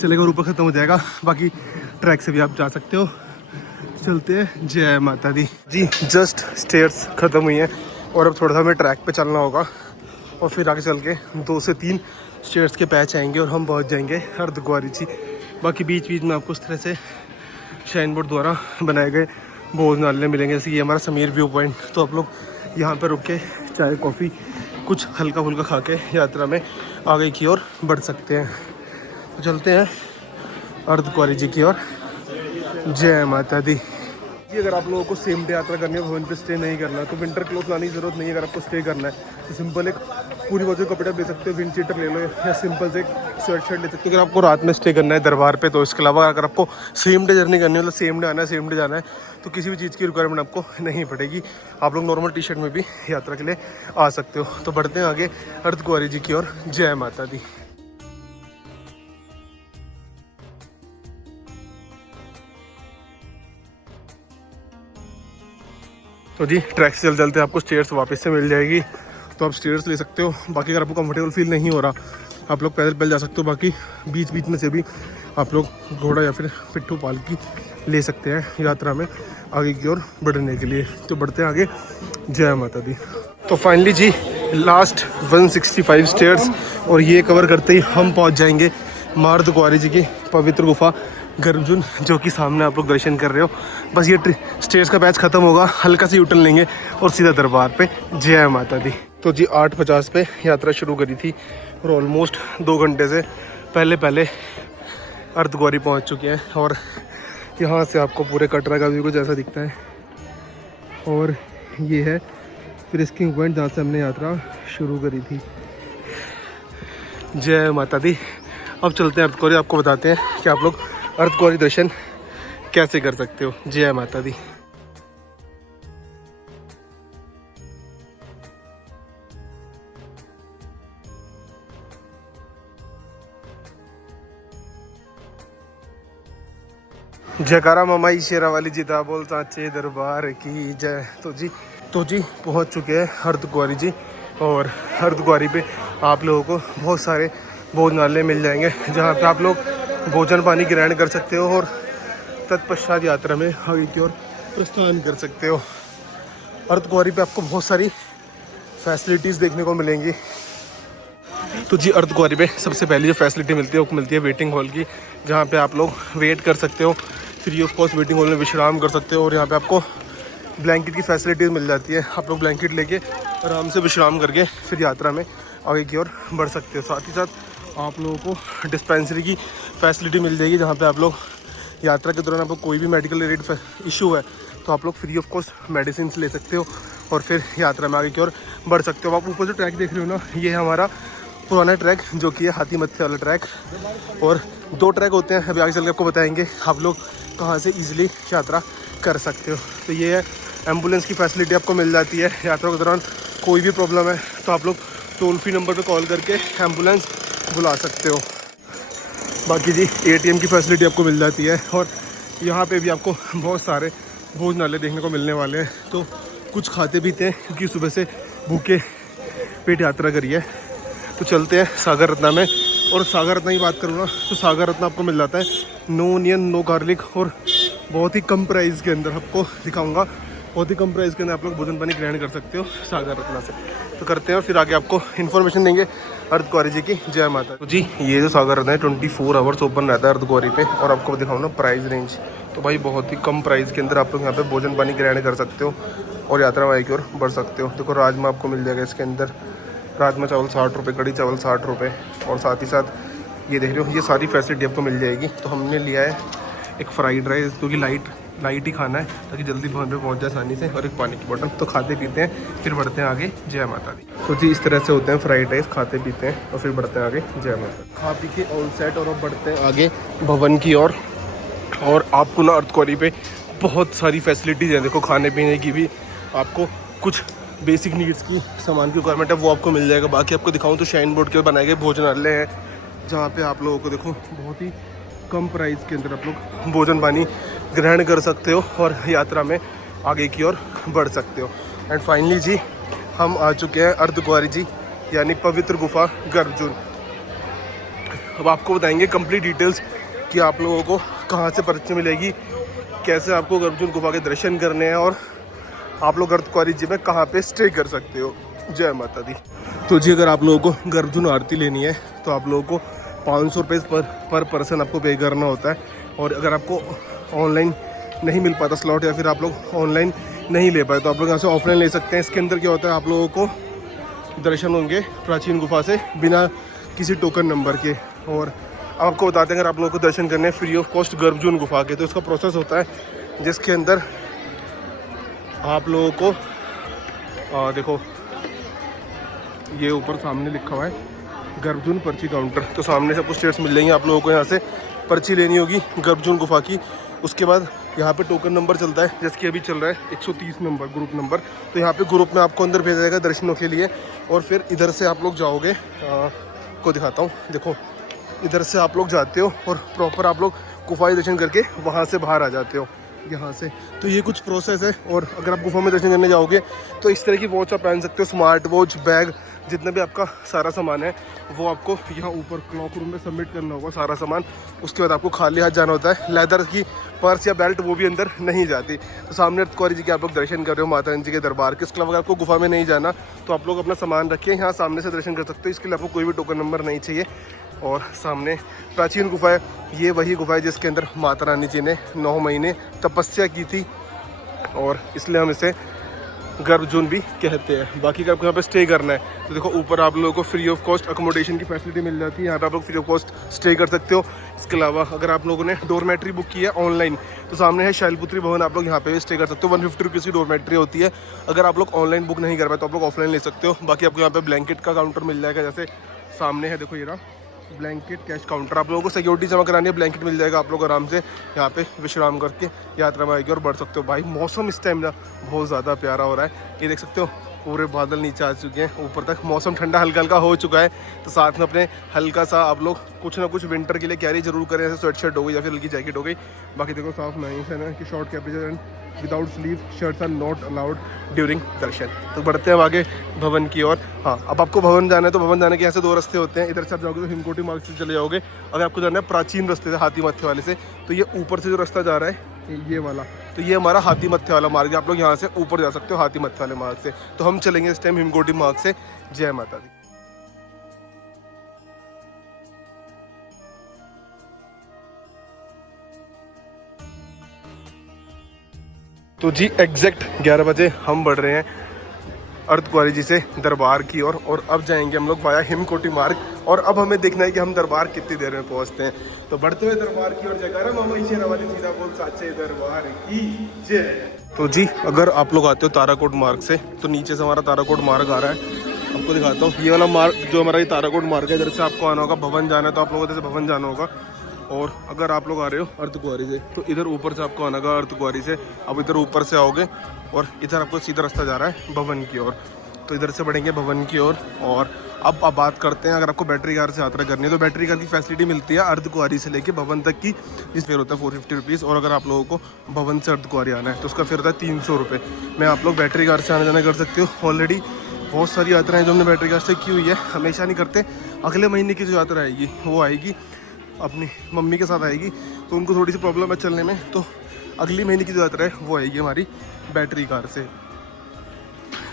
चलेगा और ऊपर ख़त्म हो जाएगा, बाकी ट्रैक से भी आप जा सकते हो। चलते हैं। जय माता दी। जी जस्ट स्टेयर्स ख़त्म हुई हैं और अब थोड़ा सा हमें ट्रैक पे चलना होगा और फिर आगे चल के 2 से 3 स्टेयर्स के पैच आएंगे और हम पहुंच जाएंगे अर्धकुंवारी जी। बाकी बीच बीच में आपको इस तरह से शाइन बोर्ड द्वारा बनाए गए भोजनालय मिलेंगे। जैसे ये हमारा समीर व्यू पॉइंट, तो आप लोग यहाँ पर रुक के चाय कॉफ़ी कुछ हल्का फुल्का खा के यात्रा में आगे की ओर बढ़ सकते हैं। तो चलते हैं अर्धकुंवारी जी की ओर। जय माता दी। कि अगर आप लोगों को सेम डे यात्रा करनी है, भवन पे स्टे नहीं करना है, तो विंटर क्लोथ लाने की जरूरत नहीं है। अगर आपको स्टे करना है तो सिंपल एक पूरी बाजू कपड़े आप ले सकते हो, विंड चीटर ले लो या सिंपल से एक स्वेट शर्ट ले सकते हो। अगर आपको रात में स्टे करना है दरबार पे, तो इसके अलावा अगर आपको सेम डे जर्नी करनी है, मतलब सेम डे आना है सेम डे जाना है, तो किसी भी चीज़ की रिक्वायरमेंट आपको नहीं पड़ेगी। आप लोग नॉर्मल टी शर्ट में भी यात्रा के लिए आ सकते हो। तो बढ़ते हैं आगे अर्धकुंवारी जी की ओर। जय माता दी। तो जी ट्रैक से चल चलते आपको स्टेयर्स वापस से मिल जाएगी, तो आप स्टेयर्स ले सकते हो। बाकी अगर आपको कंफर्टेबल फील नहीं हो रहा, आप लोग पैदल पैदल जा सकते हो। बाकी बीच बीच में से भी आप लोग घोड़ा या फिर पिट्ठू पालकी ले सकते हैं यात्रा में आगे की ओर बढ़ने के लिए। तो बढ़ते हैं आगे। जय माता दी। तो फाइनली जी लास्ट 165 स्टेयर्स, और ये कवर करते ही हम पहुँच जाएंगे माँ अर्धकुंवारी जी की पवित्र गुफा गर्भजून, जो कि सामने आप लोग दर्शन कर रहे हो। बस ये स्टेज का बैच खत्म होगा, हल्का सी यूटर्न लेंगे और सीधा दरबार पे। जय माता दी। तो जी 8:50 पे यात्रा शुरू करी थी और ऑलमोस्ट 2 घंटे से पहले अर्धकुंवारी पहुंच चुके हैं। और यहाँ से आपको पूरे कटरा का व्यू कुछ ऐसा दिखता है। और ये है फ्रिस्किंग पॉइंट जहाँ से हमने यात्रा शुरू करी थी। जय माता दी। अब चलते हैं अर्धकुंवारी, आपको बताते हैं कि आप लोग अर्धकुंवारी दर्शन कैसे कर सकते हो। जय माता दी। जयकारा ममाई शेरा वाली जीता बोल साचे दरबार की जय। तो जी पहुंच चुके हैं अर्धकुंवारी जी, और अर्धकुंवारी पे आप लोगों को बहुत सारे भोजनालय मिल जाएंगे, जहाँ पे आप लोग भोजन पानी ग्रहण कर सकते हो और तत्पश्चात यात्रा में आगे की ओर प्रस्थान कर सकते हो। अर्धकुंवारी पे आपको बहुत सारी फैसिलिटीज़ देखने को मिलेंगी। तो जी अर्धकुंवारी पे सबसे पहली जो फैसिलिटी मिलती है वो मिलती है वेटिंग हॉल की, जहाँ पे आप लोग वेट कर सकते हो, free of cost waiting hall में विश्राम कर सकते हो। और यहाँ पे आपको ब्लैंकेट की फैसिलिटीज़ मिल जाती है, आप लोग ब्लैंकेट लेके आराम से विश्राम करके फिर यात्रा में आगे की ओर बढ़ सकते हो। साथ ही साथ आप लोगों को डिस्पेंसरी की फैसिलिटी मिल जाएगी, जहाँ पे आप लोग यात्रा के दौरान आपको कोई भी मेडिकल रिलेटेड इशू है तो आप लोग फ्री ऑफ कॉस्ट मेडिसिन ले सकते हो और फिर यात्रा में आगे की ओर बढ़ सकते हो। आप ऊपर जो ट्रैक देख रहे हो ना, ये है हमारा पुराना ट्रैक, जो कि है हाथी मत्थे वाला ट्रैक। और 2 ट्रैक होते हैं, अभी आगे चल के आपको बताएंगे आप लोग कहाँ से ईजिली यात्रा कर सकते हो। तो ये है एम्बुलेंस की फैसिलिटी आपको मिल जाती है। यात्रा के दौरान कोई भी प्रॉब्लम है तो आप लोग टोल फ्री नंबर पे कॉल करके एम्बुलेंस बुला सकते हो। बाकी जी ATM की फैसिलिटी आपको मिल जाती है। और यहाँ पे भी आपको बहुत सारे भोजनालय देखने को मिलने वाले हैं, तो कुछ खाते पीते हैं क्योंकि सुबह से भूखे पेट यात्रा करी है। तो चलते हैं सागर रत्ना में। और सागर रत्ना की बात करूँ ना, तो सागर रत्ना आपको मिल जाता है नो ऑनियन नो गार्लिक, और बहुत ही कम प्राइस के अंदर आपको दिखाऊंगा। बहुत ही कम प्राइस के अंदर आप लोग भोजन पानी ग्रहण कर सकते हो सागर रत्ना से। तो करते हैं और फिर आगे आपको इन्फॉर्मेशन देंगे अर्धकुंवारी जी की। जय माता। तो जी ये जो सागर रत्ना है 24 आवर्स ओपन रहता है अर्धकुंवारी पे। और आपको दिखाऊँ ना प्राइस रेंज, तो भाई बहुत ही कम प्राइस के अंदर आप लोग यहाँ पे भोजन पानी ग्रहण कर सकते हो और यात्रा में की ओर बढ़ सकते हो। देखो राजमा आपको मिल जाएगा इसके अंदर, राजमा चावल 60 रुपये, कड़ी चावल 60 रुपये। और साथ ही साथ ये देख रहे हो ये सारी फैसिलिटी आपको मिल जाएगी। तो हमने लिया है एक फ्राइड राइस, क्योंकि लाइट ही खाना है ताकि जल्दी भवन पे पहुंच जाए आसानी से, और एक पानी की बोतल। तो खाते पीते हैं फिर बढ़ते हैं आगे। जय माता दी। तो जी इस तरह से होते हैं फ्राइड राइस, खाते पीते हैं और फिर बढ़ते हैं आगे। जय माता। खा पी के ऑल सेट और अब बढ़ते हैं आगे भवन की ओर। और आपको ना अर्धकुंवारी पे बहुत सारी फैसिलिटीज़ हैं। देखो खाने पीने की भी आपको कुछ बेसिक नीड्स की सामान की रिक्वायरमेंट है वो आपको मिल जाएगा। बाकी आपको दिखाऊं तो शाइन बोर्ड के बनाए गए भोजनालय हैं, जहाँ पे आप लोगों को देखो बहुत ही कम प्राइस के अंदर आप लोग भोजन पानी ग्रहण कर सकते हो और यात्रा में आगे की ओर बढ़ सकते हो। एंड फाइनली जी हम आ चुके हैं अर्धकुंवारी जी यानी पवित्र गुफा गर्भजून। अब आपको बताएंगे कंप्लीट डिटेल्स कि आप लोगों को कहाँ से परिचय मिलेगी, कैसे आपको गर्भजून गुफा के दर्शन करने हैं और आप लोग अर्धकुंवारी जी में कहाँ पे स्टे कर सकते हो। जय माता दी। तो जी अगर आप लोगों को गर्भजून आरती लेनी है तो आप लोगों को 500 रुपये पर पर्सन आपको पे करना होता है। और अगर आपको ऑनलाइन नहीं मिल पाता स्लॉट, या फिर आप लोग ऑनलाइन नहीं ले पाए तो आप लोग यहाँ से ऑफलाइन ले सकते हैं। इसके अंदर क्या होता है, आप लोगों को दर्शन होंगे प्राचीन गुफा से बिना किसी टोकन नंबर के। और आपको बताते हैं, अगर आप लोगों को दर्शन करने फ्री ऑफ कॉस्ट गर्भजून गुफा के, तो इसका प्रोसेस होता है जिसके अंदर आप लोगों को देखो ये ऊपर सामने लिखा हुआ है गर्भजून पर्ची काउंटर, तो सामने से कुछ स्टेट्स मिल जाएंगे आप लोगों को। यहाँ से पर्ची लेनी होगी गर्भजून गुफा की। उसके बाद यहाँ पे टोकन नंबर चलता है, जैसे कि अभी चल रहा है 130 नंबर ग्रुप नंबर। तो यहाँ पे ग्रुप में आपको अंदर भेजा जाएगा दर्शनों के लिए। और फिर इधर से आप लोग जाओगे, को दिखाता हूँ, देखो इधर से आप लोग जाते हो और प्रॉपर आप लोग गुफा दर्शन करके वहाँ से बाहर आ जाते हो यहाँ से। तो ये कुछ प्रोसेस है। और अगर आप गुफा में दर्शन करने जाओगे तो इस तरह की वॉच आप पहन सकते हो, स्मार्ट वॉच, बैग, जितना भी आपका सारा सामान है वो आपको यहाँ ऊपर क्लॉक रूम में सबमिट करना होगा सारा सामान। उसके बाद आपको खाली हाथ जाना होता है। लेदर की पर्स या बेल्ट वो भी अंदर नहीं जाती। तो सामने अर्धकुंवारी जी के आप लोग दर्शन कर रहे हो, माता रानी जी के दरबार के। इसके अलावा अगर आपको गुफा में नहीं जाना तो आप लोग अपना सामान रखिए, यहाँ सामने से दर्शन कर सकते हो। इसके लिए आपको कोई भी टोकन नंबर नहीं चाहिए। और सामने प्राचीन गुफा है, ये वही गुफा है जिसके अंदर माता रानी जी ने 9 महीने तपस्या की थी, और इसलिए हम इसे गर्भजून भी कहते हैं। बाकी अगर आपको यहाँ पे स्टे करना है तो देखो ऊपर आप लोगों को फ्री ऑफ कॉस्ट अकोमोडेशन की फैसिलिटी मिल जाती है। यहाँ पे आप लोग फ्री ऑफ कॉस्ट स्टे कर सकते हो। इसके अलावा अगर आप लोगों ने डोरमेट्री बुक की है ऑनलाइन तो सामने है शैलपुत्री भवन, आप लोग यहाँ पे भी स्टे कर सकते हो। 150 रुपीज़ की डोरमेट्री होती है। अगर आप लोग ऑनलाइन बुक नहीं कर पाए तो आप लोग ऑफलाइन ले सकते हो। बाकी आपको यहाँ पे ब्लैंकेट का काउंटर मिल जाएगा, जैसे सामने है, देखो ये रहा ब्लैंकेट कैश काउंटर। आप लोगों को सिक्योरिटी जमा करानी है, ब्लैंकेट मिल जाएगा, आप लोग आराम से यहाँ पे विश्राम करके यात्रा में आएगी और बढ़ सकते हो। भाई मौसम इस टाइम ना बहुत ज़्यादा प्यारा हो रहा है, ये देख सकते हो पूरे बादल नीचे आ चुके हैं ऊपर तक, मौसम ठंडा हल्का हल्का हो चुका है। तो साथ में अपने हल्का सा आप लोग कुछ ना कुछ विंटर के लिए कैरी जरूर करें, जैसे स्वेट शर्ट हो गई या फिर हल्की जैकेट हो गई। बाकी देखो साफ नहीं है ना कि short capris and without sleeve shirts are not allowed during दर्शन। तो बढ़ते हैं आगे भवन की ओर। हाँ, अब आपको भवन जाना है तो भवन जाने के यहाँ से 2 रास्ते होते हैं। इधर से आप जाओगे तो हिमकोटी मार्ग से चले जाओगे। अगर आपको जाना है प्राचीन रास्ते से, हाथी मत्थे वाले से, तो ये ऊपर से जो रास्ता जा रहा है ये वाला, तो ये हमारा हाथी मत्थे वाला मार्ग है। आप लोग यहाँ से ऊपर जा सकते हो हाथी मत्थे वाले मार्ग से। तो हम चलेंगे इस टाइम हिमकोटी मार्ग से। जय माता दी। तो जी एग्जैक्ट 11 बजे हम बढ़ रहे हैं अर्धकुंवारी जी से दरबार की ओर, और अब जाएंगे हम लोग वाया हिमकोटी मार्ग। और अब हमें देखना है कि हम दरबार कितनी देर में पहुंचते हैं। तो बढ़ते हुए दरबार की ओर जयकारा मामा शेरावाली सीधा बोल साचे दरबार की जय। तो जी अगर आप लोग आते हो ताराकोट मार्ग से तो नीचे से हमारा ताराकोट मार्ग आ रहा है, आपको दिखाता हूँ। ये वाला मार्ग जो हमारा ये ताराकोट मार्ग है, इधर से आपको आना होगा। भवन जाना है तो आप लोगों को भवन जाना होगा। और अगर आप लोग आ रहे हो अर्धकुंवारी से तो इधर ऊपर से आपको आना होगा अर्धकुंवारी से। अब इधर ऊपर से आओगे और इधर आपको सीधा रास्ता जा रहा है भवन की ओर। तो इधर से बढ़ेंगे भवन की ओर। और अब आप बात करते हैं, अगर आपको बैटरी कार से यात्रा करनी है तो बैटरी कार की फैसिलिटी मिलती है अर्धकुंवारी से लेके भवन तक की, जिस फेयर होता है 450 रुपीज़। और अगर आप लोगों को भवन से अर्धकुंवारी आना है तो उसका फेयर होता है 300 रुपये में। आप लोग बैटरी कार से आना जाना कर सकते हो। ऑलरेडी बहुत सारी यात्राएं जो हमने बैटरी कार से की हुई है, हमेशा नहीं करते। अगले महीने की जो यात्रा आएगी वो आएगी अपनी मम्मी के साथ आएगी, तो उनको थोड़ी सी प्रॉब्लम है चलने में, तो अगली महीने की जो यात्रा है वो आएगी हमारी बैटरी कार से।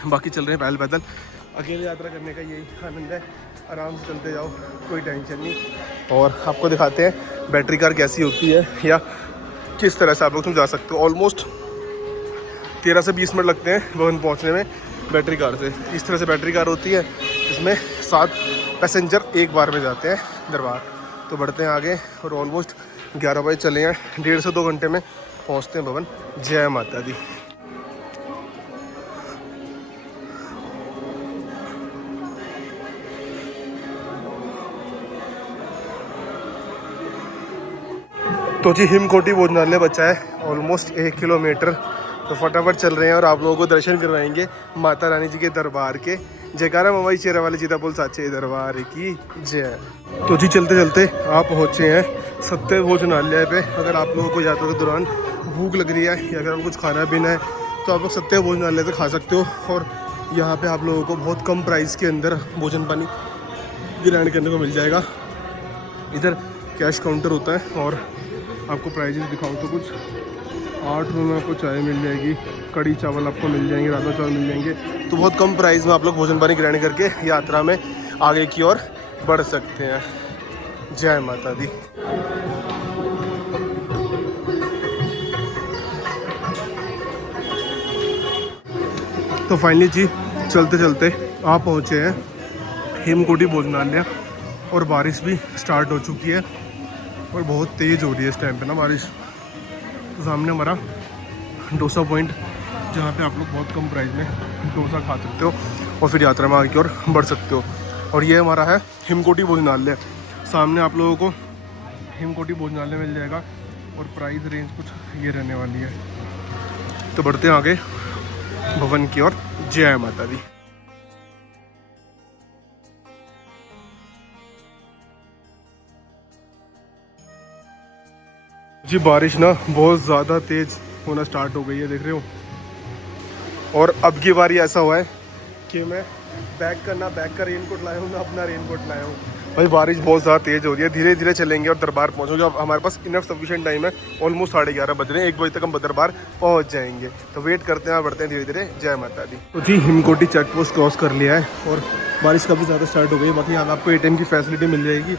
बाकी चल रहे हैं पैदल पैदल। अकेले यात्रा करने का यही आनंद है, आराम से चलते जाओ, कोई टेंशन नहीं। और आपको दिखाते हैं बैटरी कार कैसी होती है या किस तरह से आप लोग तुम जा सकते हो। ऑलमोस्ट 13 से 20 मिनट लगते हैं भवन पहुँचने में बैटरी कार से। इस तरह से बैटरी कार होती है, इसमें 7 पैसेंजर एक बार में जाते हैं दरबार। तो बढ़ते हैं आगे और ऑलमोस्ट 11 बजे चले हैं, 1.5 से 2 घंटे में पहुंचते हैं भवन। जय माता दी। तो जी हिमकोटी भोजनालय बचा है ऑलमोस्ट 1 किलोमीटर, तो फटाफट चल रहे हैं और आप लोगों को दर्शन करवाएंगे माता रानी जी के दरबार के। जयकारा मामा शेरावाली सीधा बोल साचे दरबार की जय। तो जी चलते चलते आप पहुँचे हैं सत्य भोजनालय पे। अगर आप लोगों को यात्रा के दौरान भूख लग रही है या फिर आपको कुछ खाना पीना है तो आप लोग सत्य भोजनालय से खा सकते हो। और यहाँ पे आप लोगों को बहुत कम प्राइस के अंदर भोजन पानी ग्रहण करने को मिल जाएगा। इधर कैश काउंटर होता है और आपको प्राइजेस दिखाऊँ तो कुछ 8 रुपये में आपको चाय मिल जाएगी, कड़ी चावल आपको मिल जाएंगे, राजमा चावल मिल जाएंगे। तो बहुत कम प्राइस में आप लोग भोजन पानी ग्रहण करके यात्रा में आगे की ओर बढ़ सकते हैं। जय माता दी। तो फाइनली जी चलते चलते आप पहुँचे हैं हेमकोटी भोजनालय और बारिश भी स्टार्ट हो चुकी है और बहुत तेज़ हो रही है इस टाइम पे ना बारिश। तो सामने हमारा डोसा पॉइंट, जहाँ पे आप लोग बहुत कम प्राइस में डोसा खा सकते हो और फिर यात्रा में आगे की ओर बढ़ सकते हो। और ये हमारा है हेमकोटी भोजनालय। सामने आप लोगों को हेमकोटी भोजनालय मिल जाएगा और प्राइस रेंज कुछ ये रहने वाली है। तो बढ़ते हैं आगे भवन की ओर। जय माता दी। जी बारिश ना बहुत ज़्यादा तेज़ होना स्टार्ट हो गई है, देख रहे हो। और अब की बारी ऐसा हुआ है कि मैं बैग का रेनकोट लाया हूँ, ना अपना रेनकोट लाया हूँ। भाई बारिश बहुत ज़्यादा तेज़ हो रही है, धीरे धीरे चलेंगे और दरबार पहुँचोगे। अब हमारे पास इनफ सफिशिएंट टाइम है, ऑलमोस्ट 11:30 बज रहे हैं, 1 बजे तक हम दरबार पहुँच जाएंगे। तो वेट करते हैं, बढ़ते हैं धीरे धीरे। जय माता दी। तो जी हिमकोटी चेक पोस्ट क्रॉस कर लिया है और बारिश काफ़ी ज़्यादा स्टार्ट हो गई है। बाकी यहाँ आपको ATM की फैसिलिटी मिल जाएगी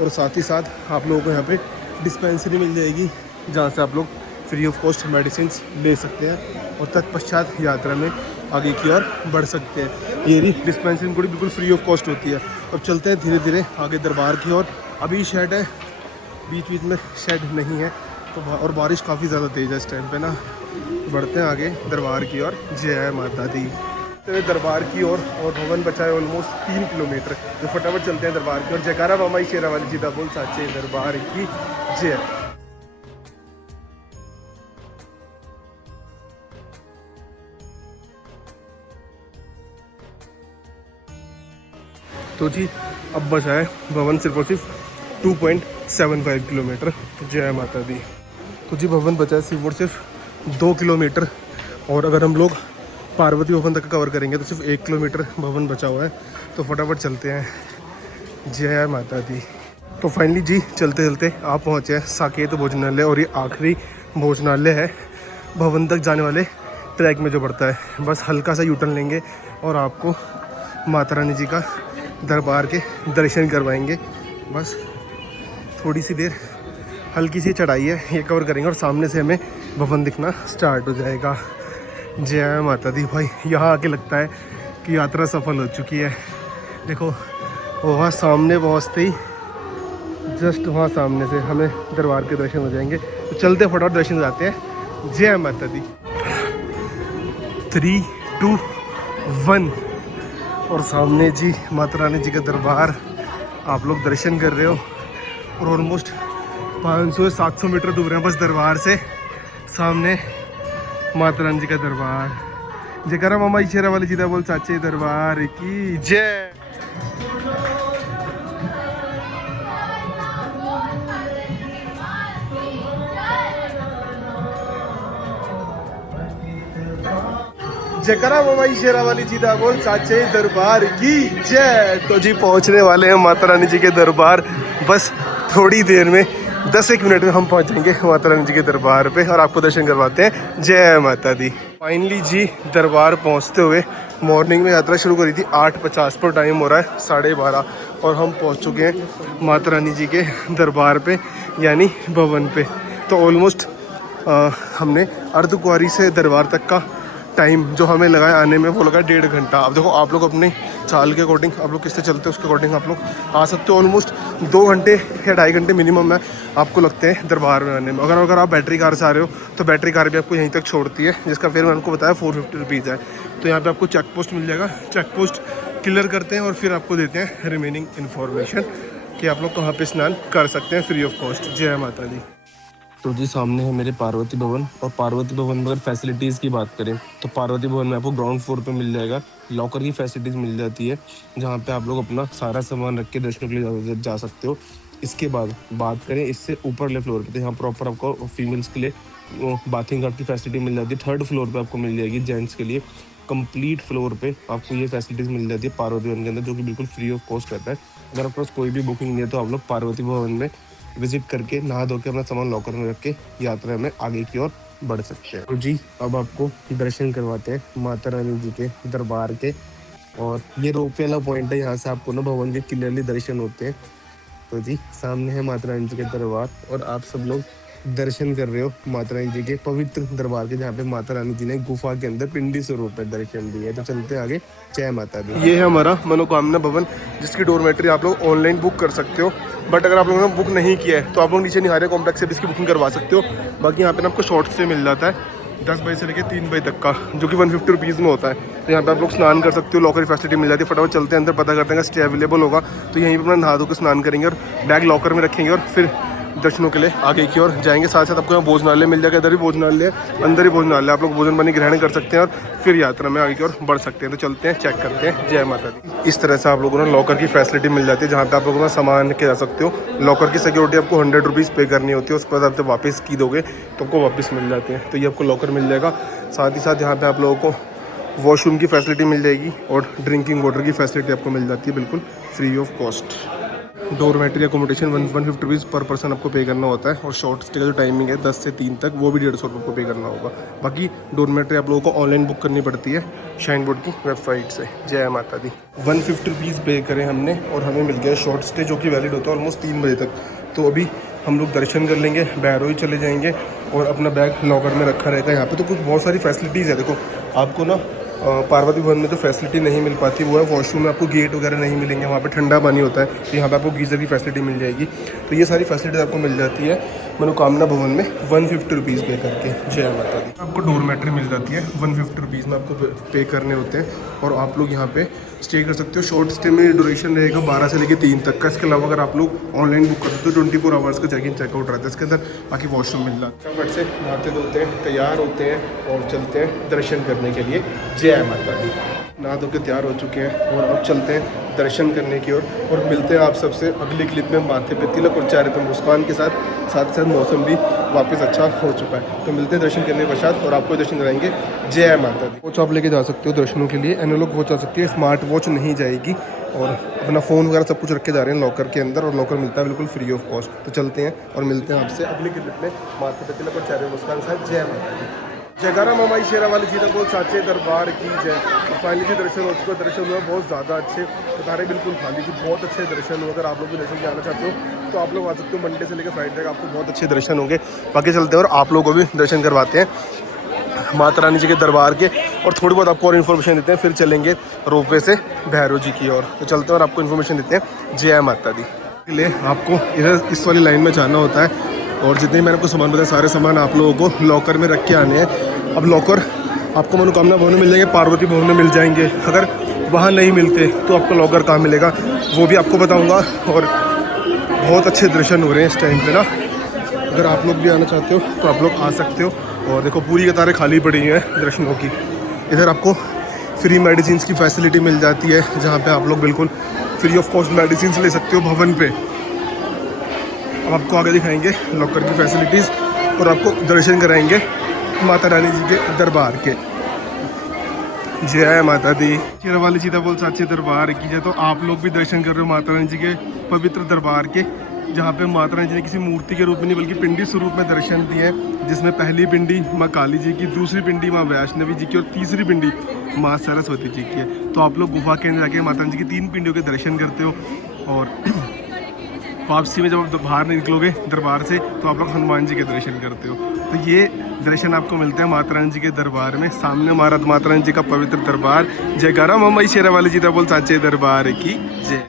और साथ ही साथ आप लोगों को यहाँ पे डिस्पेंसरी मिल जाएगी, जहाँ से आप लोग फ्री ऑफ कॉस्ट मेडिसिन ले सकते हैं और तत्पश्चात यात्रा में आगे की ओर बढ़ सकते हैं। ये डिस्पेंसरी इनको बिल्कुल फ्री ऑफ कॉस्ट होती है। अब चलते हैं धीरे धीरे आगे दरबार की ओर। अभी शेड है, बीच बीच में शेड नहीं है तो और बारिश काफ़ी ज़्यादा तेज़ है इस टाइम पे ना। बढ़ते हैं आगे दरबार की ओर। जय माता दी। दरबार की ओर और भवन बचा है ऑलमोस्ट 3 किलोमीटर। तो फटाफट चलते हैं दरबार की ओर। जयकारा मामाई शेरा वाली जीदा बोल साचे दरबार की जय। तो जी अब बचा है भवन सिर्फ और सिर्फ 2.75 किलोमीटर। जय माता दी। तो जी भवन बचा है सिर्फ और सिर्फ 2 किलोमीटर और अगर हम लोग पार्वती भवन तक कवर करेंगे तो सिर्फ 1 किलोमीटर भवन बचा हुआ है। तो फटाफट चलते हैं। जय माता दी। तो फाइनली जी चलते चलते आप पहुँचे हैं साकेत भोजनालय और ये आखिरी भोजनालय है भवन तक जाने वाले ट्रैक में जो पड़ता है। बस हल्का सा यूटर्न लेंगे और आपको माता रानी जी का दरबार के दर्शन करवाएंगे। बस थोड़ी सी देर हल्की सी चढ़ाई है, ये कवर करेंगे और सामने से हमें भवन दिखना स्टार्ट हो जाएगा। जय माता दी। भाई यहाँ आके लगता है कि यात्रा सफल हो चुकी है। देखो वहाँ सामने पहुँचते ही जस्ट वहाँ सामने से हमें दरबार के दर्शन हो जाएंगे। तो चलते फटाफट दर्शन हो जाते हैं। जय माता दी। 3, 2, 1 और सामने जी माता रानी जी का दरबार आप लोग दर्शन कर रहे हो और ऑलमोस्ट 500 से 700 मीटर दूर है बस दरबार से। सामने माता रानी जी का दरबार। जयकारा मामाई शेरा वाली जीदा बोल साचे दरबार की जय। जयकारा मामाई शेरा वाली जीदा बोल साचे दरबार की जय। तो जी पहुंचने वाले हैं माता रानी जी के दरबार। बस थोड़ी देर में 10-1 मिनट में हम पहुंच जाएंगे माता रानी जी के दरबार पे और आपको दर्शन करवाते हैं। जय माता दी। फाइनली जी दरबार पहुंचते हुए मॉर्निंग में यात्रा शुरू करी थी 8:50 पर, टाइम हो रहा है 12:30 और हम पहुंच चुके हैं माता रानी जी के दरबार पे यानी भवन पे। तो ऑलमोस्ट हमने अर्धकुंवारी से दरबार तक का टाइम जो हमें लगा है आने में वो लगा 1.5 घंटा। अब देखो आप लोग अपने चाल के अकॉर्डिंग आप लोग किससे चलते हो उसके अकॉर्डिंग आप लोग आ सकते हो। ऑलमोस्ट 2 घंटे या 2.5 घंटे मिनिमम है आपको लगते हैं दरबार में आने में। अगर आप बैटरी कार से आ रहे हो तो बैटरी कार भी आपको यहीं तक छोड़ती है, जिसका फिर मैंने आपको बताया 450 रुपीज़ है। तो यहाँ पर आपको चेक पोस्ट मिल जाएगा, चेक पोस्ट क्लियर करते हैं और फिर आपको देते हैं रिमेनिंग इन्फॉर्मेशन कि आप लोग कहाँ पर स्नान कर सकते हैं फ्री ऑफ कॉस्ट। जय माता दी। तो जी सामने है मेरे पार्वती भवन और पार्वती भवन में अगर फैसिलिटीज़ की बात करें तो पार्वती भवन में आपको ग्राउंड फ्लोर पे मिल जाएगा लॉकर की फैसिलिटीज़ मिल जाती है, जहाँ पे आप लोग अपना सारा सामान रख के दर्शन के लिए जा सकते हो। इसके बाद बात करें इससे ऊपर वाले फ्लोर पे, तो यहाँ प्रॉपर आपको फीमेल्स के लिए बाथिंग की फैसिलिटी मिल जाती है। 3rd फ्लोर पर आपको मिल जाएगी जेंट्स के लिए। कंप्लीट फ्लोर पे आपको ये फैसिलिटीज़ मिल जाती है पार्वती भवन के अंदर, जो कि बिल्कुल फ्री ऑफ कॉस्ट रहता है। अगर आपके पास कोई भी बुकिंग नहीं है तो आप लोग पार्वती भवन में विजिट करके नहा धो के अपना सामान लॉकर में रख के यात्रा में आगे की ओर बढ़ सकते हैं। तो जी अब आपको दर्शन करवाते हैं माता रानी जी के दरबार के। और ये रोपवे वाला पॉइंट है, यहाँ से आपको ना भवन के क्लियरली दर्शन होते हैं। तो जी सामने है माता रानी जी के दरबार और आप सब लोग दर्शन कर रहे हो माता रानी जी के पवित्र दरबार के, जहाँ पे माता रानी जी ने गुफा के अंदर पिंडी स्वरूप में दर्शन दिए। तो चलते हैं आगे। जय माता दी। ये है हमारा मनोकामना भवन, जिसकी डोरमेट्री आप लोग ऑनलाइन बुक कर सकते हो। बट अगर आप लोगों ने बुक नहीं किया है तो आप लोग नीचे निहारे कॉम्प्लेक्स से भी इसकी बुकिंग करवा सकते हो। बाकी यहाँ पे ना आपको शॉर्ट स्टे मिल जाता है 10 बजे से लेकर 3 बजे तक का, जो कि 150 रुपीज़ में होता है। तो यहाँ पे आप लोग स्नान कर सकते हो, लॉकर की फैसिलिटी मिल जाती है। फटाफट चलते हैं अंदर, पता करते हैं स्टे अवेलेबल होगा तो यहीं पर अपना नहा धो के स्नान करेंगे और बैग लॉकर में रखेंगे और फिर दर्शनों के लिए आगे की ओर जाएंगे। साथ साथ आपको यहाँ भोजनालय मिल जाएगा, इधर भी भोजनालय, अंदर ही भोजनालय, आप लोग भोजन पानी ग्रहण कर सकते हैं और फिर यात्रा में आगे की ओर बढ़ सकते हैं। तो चलते हैं, चेक करते हैं। जय माता दी। इस तरह से आप लोगों को लॉकर की फैसिलिटी मिल जाती है, जहाँ पे आप लोगों को सामान के जा सकते हो। लॉकर की सिक्योरिटी आपको 100 रुपीज़ पे करनी होती है, उसके बाद आप जब वापस की दोगे तो आपको वापस मिल जाते हैं। तो ये आपको लॉकर मिल जाएगा। साथ ही साथ यहाँ पर आप लोगों को वॉशरूम की फैसिलिटी मिल जाएगी और ड्रिंकिंग वाटर की फैसिलिटी आपको मिल जाती है बिल्कुल free of cost. Dormitory accommodation 150 rupees पर पर्सन आपको पे करना होता है और शॉर्ट स्टे का जो टाइमिंग है 10 से 3 तक, वो भी 150 रुपये आपको पे करना होगा। बाकी डोरमेट्री आप लोगों को ऑनलाइन बुक करनी पड़ती है शाइन बोर्ड की वेबसाइट से। जय माता दी। 150 रुपीज़ पे करें हमने और हमें मिल गया शॉर्ट स्टे, जो कि वैलिड होता है ऑलमोस्ट 3 बजे तक। तो अभी हम लोग दर्शन कर लेंगे, भैरव ही चले जाएंगे और अपना बैग लॉकर में रखा रहेगा। यहाँ पे तो कुछ बहुत सारी फैसिलिटीज़ है। देखो आपको ना पार्वती भवन में तो फैसिलिटी नहीं मिल पाती, वो है वॉशरूम में आपको गेट वगैरह नहीं मिलेंगे, वहाँ पे ठंडा पानी होता है। तो यहाँ पे आपको गीज़र की फैसिलिटी मिल जाएगी। तो ये सारी फैसिलिटीज आपको मिल जाती है मनोकामना भवन में 150 रुपीज़ पे करके। जय माता दी। आपको डोरमेट्री मिल जाती है 150 रुपीज़ में, आपको पे करने होते हैं और आप लोग यहाँ पे स्टे कर सकते हो। शॉर्ट स्टे में ड्यूरेशन रहेगा 12 से लेकर 3 तक का। इसके अलावा अगर आप लोग ऑनलाइन बुक करते हो तो 24 आवर्स का चेक इन चेकआउट रहता है इसके अंदर। बाकी वॉशरूम मिल जाता है। फट से नहाते धोते हैं, तैयार होते हैं और चलते हैं दर्शन करने के लिए। जय माता दी। नहा धो के तैयार हो चुके हैं और अब चलते हैं दर्शन करने की ओर और मिलते हैं आप सबसे अगली क्लिप में। माथे पे तिलक और चेहरे पे मुस्कान के साथ साथ मौसम भी वापस अच्छा हो चुका है। तो मिलते हैं दर्शन करने के पश्चात और आपको दर्शन कराएंगे। जय माता दी। वॉच आप लेके जा सकते हो दर्शनों के लिए, एनालॉग वॉच आ सकती है, स्मार्ट वॉच नहीं जाएगी। और अपना फ़ोन वगैरह सब कुछ रख के जा रहे हैं लॉकर के अंदर और लॉकर मिलता है बिल्कुल फ्री ऑफ कॉस्ट। तो चलते हैं और मिलते हैं आपसे अगली क्लिप में। माथे पे तिलक और चेहरे पे मुस्कान के साथ। जय माता दी। जयकारा मामाई शेरा वाली जी बोल साचे दरबार की जय। तो फाइनली जी दर्शन हो चुका, दर्शन हुआ बहुत ज़्यादा अच्छे, कतारें बिल्कुल खाली थी, बहुत अच्छे दर्शन हुए। अगर आप लोग भी दर्शन जाना चाहते हो तो आप लोग आ सकते हो, मंडे से लेकर फ्राइडे तक आपको बहुत अच्छे दर्शन होंगे। बाकी चलते हैं और आप लोगों को भी दर्शन करवाते हैं माता रानी जी के दरबार के और थोड़ी बहुत आपको और इन्फॉर्मेशन देते हैं। फिर चलेंगे रोपवे से भैरव जी की ओर। तो चलते हैं और आपको इन्फॉर्मेशन देते हैं। जय माता दी। ले आपको इधर इस वाली लाइन में जाना होता है और जितने मैंने आपको सामान बताया सारे सामान आप लोगों को लॉकर में रख के आने हैं। अब लॉकर आपको मनोकामना भवन में मिल जाएंगे, पार्वती भवन में मिल जाएंगे। अगर वहाँ नहीं मिलते तो आपको लॉकर कहाँ मिलेगा वो भी आपको बताऊँगा। और बहुत अच्छे दर्शन हो रहे हैं इस टाइम पे ना। अगर आप लोग भी आना चाहते हो तो आप लोग आ सकते हो। और देखो पूरी कतारें खाली पड़ी हैं दर्शनों की। इधर आपको फ्री मेडिसिन की फैसिलिटी मिल जाती है, जहाँ पे आप लोग बिल्कुल फ्री ऑफ कॉस्ट मेडिसिन ले सकते हो भवन पे। अब आपको आगे दिखाएंगे लॉकर की फैसिलिटीज़ और आपको दर्शन कराएंगे माता रानी जी के दरबार के। जय माता दी। शेरा वाली सीता बोल साचे दरबार की जय। तो आप लोग भी दर्शन कर रहे हो माता रानी जी के पवित्र दरबार के, जहाँ पे माता रानी जी ने किसी मूर्ति के रूप में नहीं बल्कि पिंडी स्वरूप में दर्शन दिए हैं। जिसमें पहली पिंडी माँ काली जी की, दूसरी पिंडी माँ वैष्णवी जी की और तीसरी पिंडी माँ सरस्वती जी की है। तो आप लोग गुफा के अंदर जाके माता रानी जी की 3 पिंडियों के दर्शन करते हो और वापसी में जब आप बाहर निकलोगे दरबार से तो आप लोग हनुमान जी के दर्शन करते हो। तो ये दर्शन आपको मिलते हैं माता रानी जी के दरबार में। सामने हमारा माता रानी जी का पवित्र दरबार। जयकारा मामाई शेरा वाली जी बोल साचे दरबार की जय।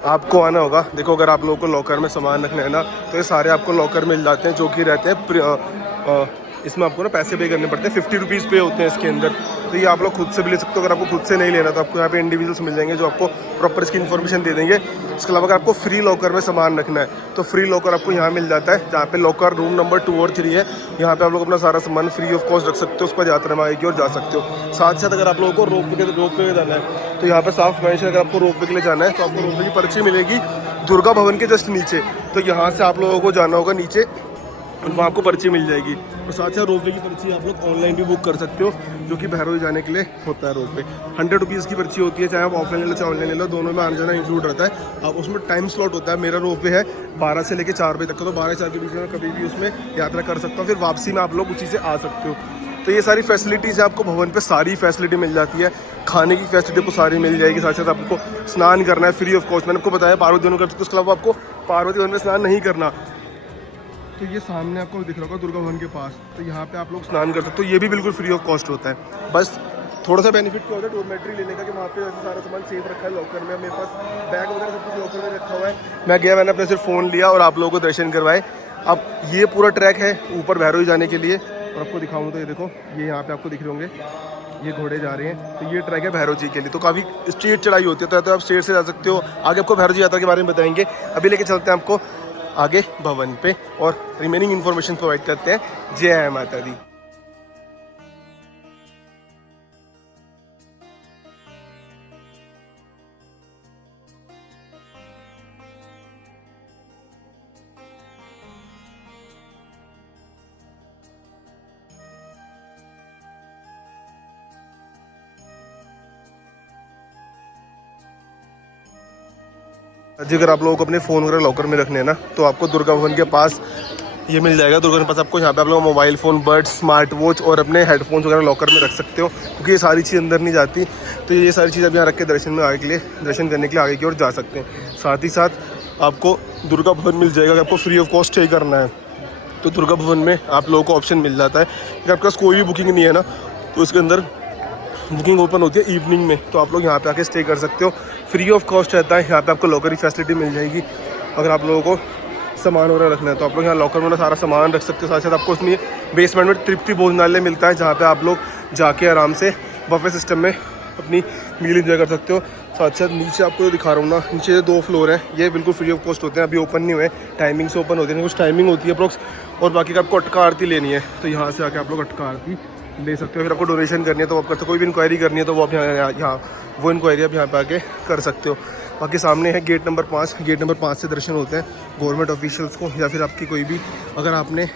आपको आना होगा। देखो अगर आप लोगों को लॉकर में सामान रखना है ना तो ये सारे आपको लॉकर मिल जाते हैं, जो कि रहते हैं इसमें आपको ना पैसे पे करने पड़ते हैं। 50 रुपीज़ पे होते हैं इसके अंदर। तो ये आप लोग खुद से भी ले सकते हो। अगर आपको खुद से नहीं लेना तो आपको यहाँ पे इंडिविजुअल्स मिल जाएंगे जो आपको प्रॉपर इसकी इन्फॉर्मेशन दे देंगे। इसके अलावा अगर आपको फ्री लॉकर में सामान रखना है तो फ्री लॉकर आपको यहाँ मिल जाता है, जहाँ पे लॉकर रूम नंबर 2 और 3 है। यहाँ पे आप लोग अपना सारा सामान फ्री ऑफ कॉस्ट रख सकते हो, उस पर यात्रा में आएगी और जा सकते हो। साथ साथ अगर आप लोगों को रोप वे जाना है तो यहाँ पे साफ मेंशन, अगर आपको रोप वे के लिए जाना है तो आपको रोप वे की पर्ची मिलेगी दुर्गा भवन के जस्ट नीचे। तो यहाँ से आप लोगों को जाना होगा नीचे वहाँ आपको पर्ची मिल जाएगी। और साथ साथ रोपवे की पर्ची आप लोग ऑनलाइन भी बुक कर सकते हो, जो कि भैरव जाने के लिए होता है रोपवे। 100 रुपीज़ की पर्ची होती है, चाहे आप ऑफलाइन ले लो चाहे ऑनलाइन ले लो, दोनों में आना जाना इंक्लूड रहता है। अब उसमें टाइम स्लॉट होता है, मेरा रोपवे है 12 से लेकर 4 बजे तक का, तो 12 4 के बीच में कभी भी उसमें यात्रा कर सकता हूँ। फिर वापसी में आप लोग उसी से आ सकते हो। तो ये सारी फैसिलिटीज़ है, आपको भवन पे सारी फैसिलिटी मिल जाती है। खाने की फैसिलिटी आपको सारी मिल जाएगी। साथ साथ आपको स्नान करना है फ्री ऑफ कॉस्ट, मैंने आपको बताया पार्वती वन कर सकते हो, उसके अलावा आपको पार्वती वन में स्नान नहीं करना। तो ये सामने आपको दिख रहा होगा दुर्गा भवन के पास, तो यहाँ पे आप लोग स्नान कर सकते हो, ये भी बिल्कुल फ्री ऑफ कॉस्ट होता है। बस थोड़ा सा बेनिफिट क्या होता है डोरमेट्री लेने का, कि वहाँ पे वैसे सारा सामान सेफ रखा है लॉकर में। मेरे पास बैग वगैरह सब कुछ लॉकर में रखा हुआ है। मैं गया, मैंने अपने सिर्फ फ़ोन लिया और आप लोगों को दर्शन करवाए। अब ये पूरा ट्रैक है ऊपर भैरवी जाने के लिए, और आपको दिखाऊँ तो ये देखो, ये यहाँ पे आपको दिख रहे होंगे ये घोड़े जा रहे हैं। तो ये ट्रैक है भैरव जी के लिए, तो काफ़ी स्ट्रेट चढ़ाई होती है, तो आप स्ट्रेट से जा सकते हो। आगे आपको भैरव जी यात्रा के बारे में बताएंगे। अभी लेके चलते हैं आपको आगे भवन पे और रिमेनिंग इन्फॉर्मेशन प्रोवाइड करते हैं। जय माता दी। जी अगर आप लोगों को अपने फ़ोन वगैरह लॉकर में रखने हैं ना, तो आपको दुर्गा भवन के पास ये मिल जाएगा। दुर्गा भवन के पास आपको यहाँ पे आप लोग mobile phone, buds, smart watch और अपने हेडफोन्स वगैरह लॉकर में रख सकते हो, क्योंकि ये सारी चीज़ अंदर नहीं जाती। तो ये सारी चीज़ आप यहाँ रख के दर्शन में आगे के लिए, दर्शन करने के लिए आगे की ओर जा सकते हैं। साथ ही साथ आपको दुर्गा भवन मिल जाएगा, आपको फ्री ऑफ कॉस्ट स्टे करना है तो दुर्गा भवन में आप लोगों को ऑप्शन मिल जाता है कि आपके पास कोई भी बुकिंग नहीं है ना, तो इसके अंदर बुकिंग ओपन होती है इवनिंग में, तो आप लोग यहाँ पे आके स्टे कर सकते हो। फ्री ऑफ कॉस्ट रहता है। यहाँ पे आपको लॉकर की फैसिलिटी मिल जाएगी। अगर आप लोगों को सामान वगैरह रखना है तो आप लोग यहाँ लॉकर में सारा सामान रख सकते हो। साथ साथ आपको उसमें बेसमेंट में तृप्ति भोजनालय मिलता है, जहाँ पे आप लोग जाके आराम से बफे सिस्टम में अपनी मील इंजॉय कर सकते हो। साथ साथ नीचे आपको जो दिखा रहा हूँ ना, नीचे 2 फ्लोर हैं, ये बिल्कुल फ्री ऑफ कॉस्ट होते हैं, अभी ओपन नहीं हुए, टाइमिंग से ओपन होते हैं, कुछ टाइमिंग होती है अप्रोक्स। और बाकी का आपको अटका आरती लेनी है तो यहाँ से आके आप लोग अटका आरती ले सकते हो। फिर आपको डोनेशन करनी है तो आप करते हो, कोई भी इंक्वायरी करनी है तो वो आप यहाँ वो इंक्वायरी आप यहाँ पे आके कर सकते हो। बाकी सामने है गेट नंबर 5, गेट नंबर 5 से दर्शन होते हैं गवर्नमेंट ऑफिशियल्स को, या फिर आपकी कोई भी अगर आपने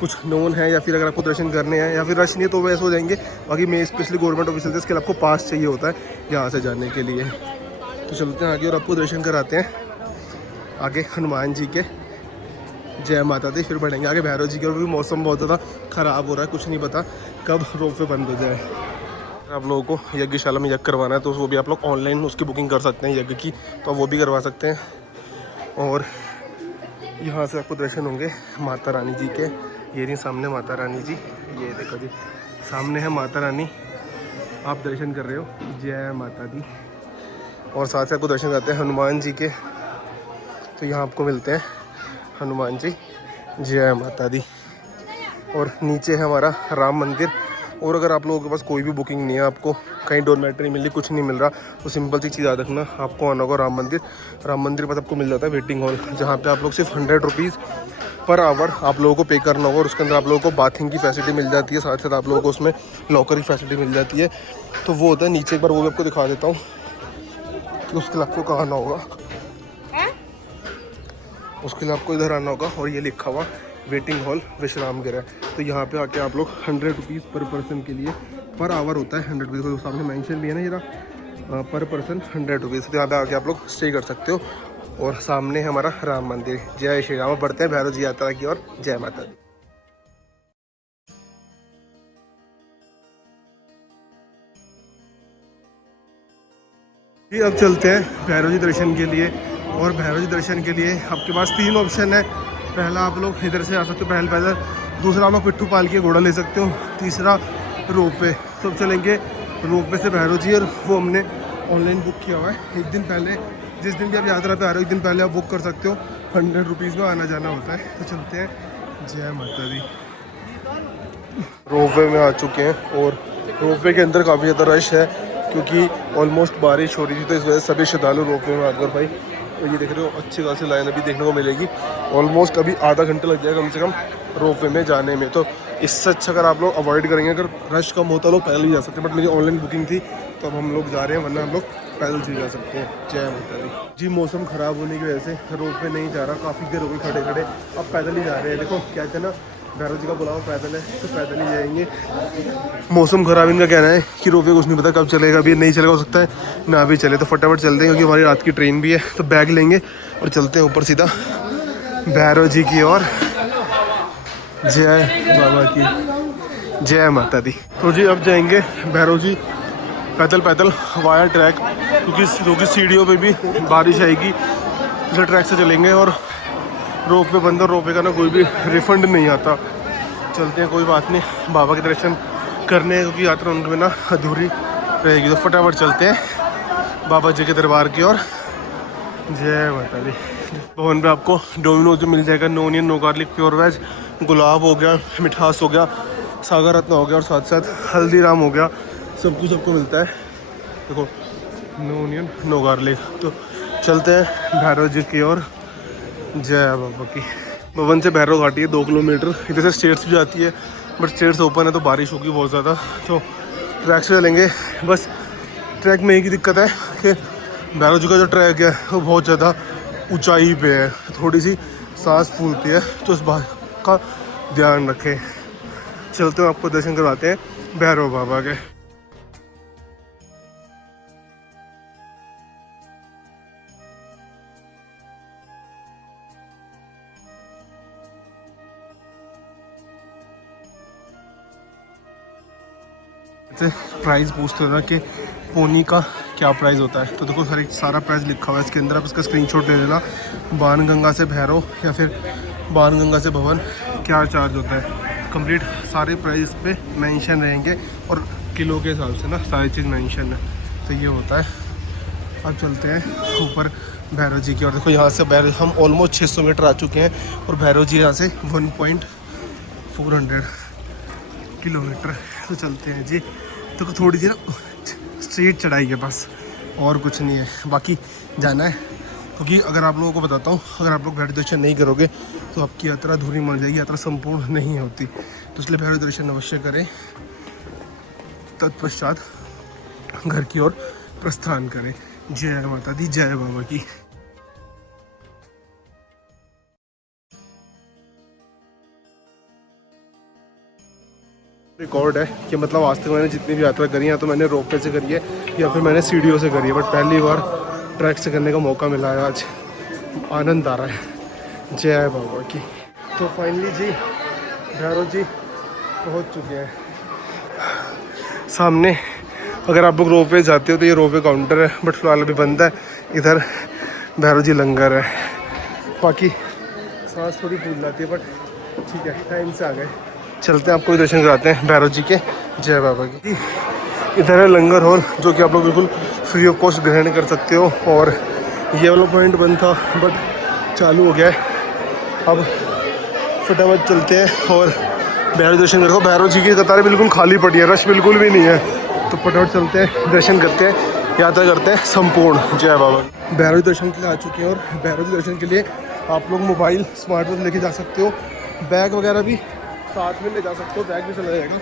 कुछ नोन है, या फिर अगर आपको दर्शन करने हैं, या फिर रश नहीं है तो वैसे हो जाएंगे। बाकी मैं स्पेशली गवर्नमेंट ऑफिशियल इसके लिए आपको पास चाहिए होता है यहाँ से जाने के लिए। तो चलते हैं आगे और आपको दर्शन कराते हैं आगे हनुमान जी के। जय माता दी। फिर बढ़ेंगे आगे भैरव जी के, और भी मौसम बहुत ज़्यादा ख़राब हो रहा है, कुछ नहीं पता कब रोपवे बंद हो जाए। आप लोगों को यज्ञशाला में यज्ञ करवाना है तो वो भी आप लोग ऑनलाइन उसकी बुकिंग कर सकते हैं यज्ञ की, तो वो भी करवा सकते हैं। और यहाँ से आपको दर्शन होंगे माता रानी जी के। ये नहीं सामने माता रानी जी, ये देखो जी सामने है माता रानी, आप दर्शन कर रहे हो। जय माता दी। और साथ से आपको दर्शन करते हैं हनुमान जी के, तो यहाँ आपको मिलते हैं हनुमान जी। जय माता दी। और नीचे है हमारा राम मंदिर। और अगर आप लोगों के पास कोई भी बुकिंग नहीं है, आपको कहीं डोरमेट्री मिल रही, कुछ नहीं मिल रहा, तो सिंपल सी चीज़ याद रखना, आपको आना होगा राम मंदिर। राम मंदिर के पास आपको मिल जाता है वेटिंग हॉल, जहाँ पे आप लोग सिर्फ 100 रुपीज़ पर आवर आप लोगों को पे करना होगा, और उसके अंदर आप लोगों को बाथिंग की फैसिलिटी मिल जाती है। साथ साथ आप लोगों को उसमें लॉकर की फैसिलिटी मिल जाती है। तो वो होता है नीचे, एक बार वो भी आपको दिखा देता हूँ कि उसके लिए आपको कहाँ आना होगा। उसके लिए आपको इधर आना होगा, और ये लिखा हुआ वेटिंग हॉल विश्राम गृह। तो यहाँ पे आके आप लोग 100 रुपीज़ पर पर्सन के लिए पर आवर होता है 100 रुपीज़, तो सामने मेंशन भी है ना जरा, पर पर्सन 100 रुपीज़। तो यहाँ पे आके आप लोग स्टे कर सकते हो। और सामने है हमारा राम मंदिर। जय श्री राम। बढ़ते हैं भैरव जी यात्रा की ओर। जय माता दी। अब चलते हैं भैरव जी दर्शन के लिए। और भैरव जी दर्शन के लिए आपके पास 3 ऑप्शन है। पहला आप लोग इधर से आ सकते हो पहल पैदल, दूसरा आप लोग पिट्ठू पाल के घोड़ा ले सकते हो, तीसरा रोपवे। सब चलेंगे रोपवे से भैरव जी, और वो हमने ऑनलाइन बुक किया हुआ है। एक दिन पहले, जिस दिन भी आप यात्रा पे आ रहे हो, एक दिन पहले आप बुक कर सकते हो। 100 रुपीज़ में आना जाना होता है। तो चलते हैं। जय माता दी। रोपवे में आ चुके हैं, और रोपवे के अंदर काफ़ी ज़्यादा रश है, क्योंकि ऑलमोस्ट बारिश हो रही थी, तो इस वजह से सभी श्रद्धालु रोपवे में आकर भाई, तो ये देख रहे हो अच्छी खासी लाइन अभी देखने को मिलेगी। ऑलमोस्ट अभी आधा घंटा लग जाएगा कम से कम रोपवे में जाने में। तो इससे अच्छा अगर आप लोग अवॉइड करेंगे, अगर रश कम होता लोग पैदल ही जा सकते हैं, बट मेरी ऑनलाइन बुकिंग थी तो अब हम लोग जा रहे हैं, वरना हम लोग पैदल चल जा सकते हैं। जय माता दी जी। मौसम ख़राब होने की वजह से रोप पे नहीं जा रहा, काफ़ी देर हो गई खड़े खड़े, अब पैदल ही जा रहे हैं। देखो कहते हैं ना भैरव जी का बुलावा पैदल है, तो पैदल ही जाएंगे। मौसम ख़राब, इनका कहना है कि रोप वे कुछ नहीं पता कब चलेगा, अभी नहीं चलेगा, हो सकता है ना भी चले, तो फटाफट चलते हैं क्योंकि हमारी रात की ट्रेन भी है। तो बैग लेंगे और चलते हैं ऊपर सीधा भैरव जी की ओर। जय बाबा की, जय माता दी। तो जी अब जाएंगे भैरव जी पैदल पैदल वाया ट्रैक, क्योंकि सीढ़ियों पे भी बारिश आएगी, इसलिए ट्रैक से चलेंगे। और रोप पे बंद, और रोपे का ना कोई भी रिफंड नहीं आता। चलते हैं, कोई बात नहीं, बाबा के दर्शन करने हैं क्योंकि यात्रा उनके बिना अधूरी रहेगी। तो फटाफट चलते हैं बाबा जी के दरबार की ओर। जय माता दी। भवन पे आपको डोमिनोज मिल जाएगा, no onion no garlic pure veg, गुलाब हो गया, मिठास हो गया, सागर रत्न हो गया, और साथ साथ हल्दीराम हो गया, सब कुछ आपको मिलता है। देखो नो ऑनियन नो गार्लिक। तो चलते हैं भैरव जी की ओर। जय बाबा की। भवन से भैरव घाटी है 2 किलोमीटर, इधर से स्टेट्स भी जाती है, बट स्टेट्स ओपन है तो बारिश होगी बहुत ज़्यादा, तो ट्रैक से चलेंगे। बस ट्रैक में एक ही दिक्कत है कि भैरव जी का जो ट्रैक है वो बहुत ज़्यादा ऊंचाई पे है, थोड़ी सी सांस फूलती है, तो इस बात का ध्यान रखें। चलते हैं, आपको दर्शन करवाते हैं भैरव बाबा के। प्राइस पूछते हो ना कि पोनी का क्या प्राइस होता है, तो देखो हर एक सारा प्राइस लिखा हुआ है इसके अंदर, आप इसका स्क्रीनशॉट ले लेना। बाणगंगा से भैरव या फिर बाणगंगा से भवन क्या चार्ज होता है, कंप्लीट सारे प्राइस पे मेंशन रहेंगे, और किलो के हिसाब से ना सारी चीज़ मेंशन है, तो ये होता है। अब चलते हैं ऊपर भैरव जी की, और देखो यहाँ से भैरव हम ऑलमोस्ट 600 मीटर आ चुके हैं, और भैरव जी यहाँ से 1.400 किलोमीटर। तो चलते हैं जी। तो थोड़ी सी ना स्ट्रीट चढ़ाई के पास, और कुछ नहीं है, बाकी जाना है। क्योंकि अगर आप लोगों को बताता हूँ, अगर आप लोग भैरव दर्शन नहीं करोगे तो आपकी यात्रा अधूरी मान जाएगी, यात्रा संपूर्ण नहीं होती। तो इसलिए भैरव दर्शन अवश्य करें, तत्पश्चात घर की ओर प्रस्थान करें। जय माता दी, जय बाबा की। रिकॉर्ड है कि मतलब आज तक मैंने जितनी भी यात्रा करी है, तो मैंने रोपवे से करी है या फिर मैंने सीढ़ियों से करी है, बट पहली बार ट्रैक से करने का मौका मिला है आज, आनंद आ रहा है। जय बाबा की। तो फाइनली जी भैरव जी पहुंच चुके हैं सामने। अगर आप लोग रोपवे जाते हो तो ये रोपवे काउंटर है, बट फिलहाल अभी बंद है। इधर भैरव जी लंगर है, बाकी सांस थोड़ी फूल जाती है, बट ठीक है, टाइम से आ गए। चलते हैं, आपको दर्शन कराते हैं भैरव जी के। जय बाबा की। इधर है लंगर हॉल, जो कि आप लोग बिल्कुल फ्री ऑफ कॉस्ट ग्रहण कर सकते हो, और ये वाला पॉइंट बंद था बट चालू हो गया है। अब फटाफट चलते हैं और भैरव दर्शन करो। भैरव जी की कतारें बिल्कुल खाली पड़ी है, रश बिल्कुल भी नहीं है, तो फटाफट चलते हैं, दर्शन करते हैं, यात्रा करते हैं संपूर्ण। जय बाबा। भैरव दर्शन के लिए आ चुके हैं, और भैरव दर्शन के लिए आप लोग मोबाइल स्मार्टफोन लेके जा सकते हो, बैग वगैरह भी साथ में ले जा सकते हो, बैग भी चला जाएगा।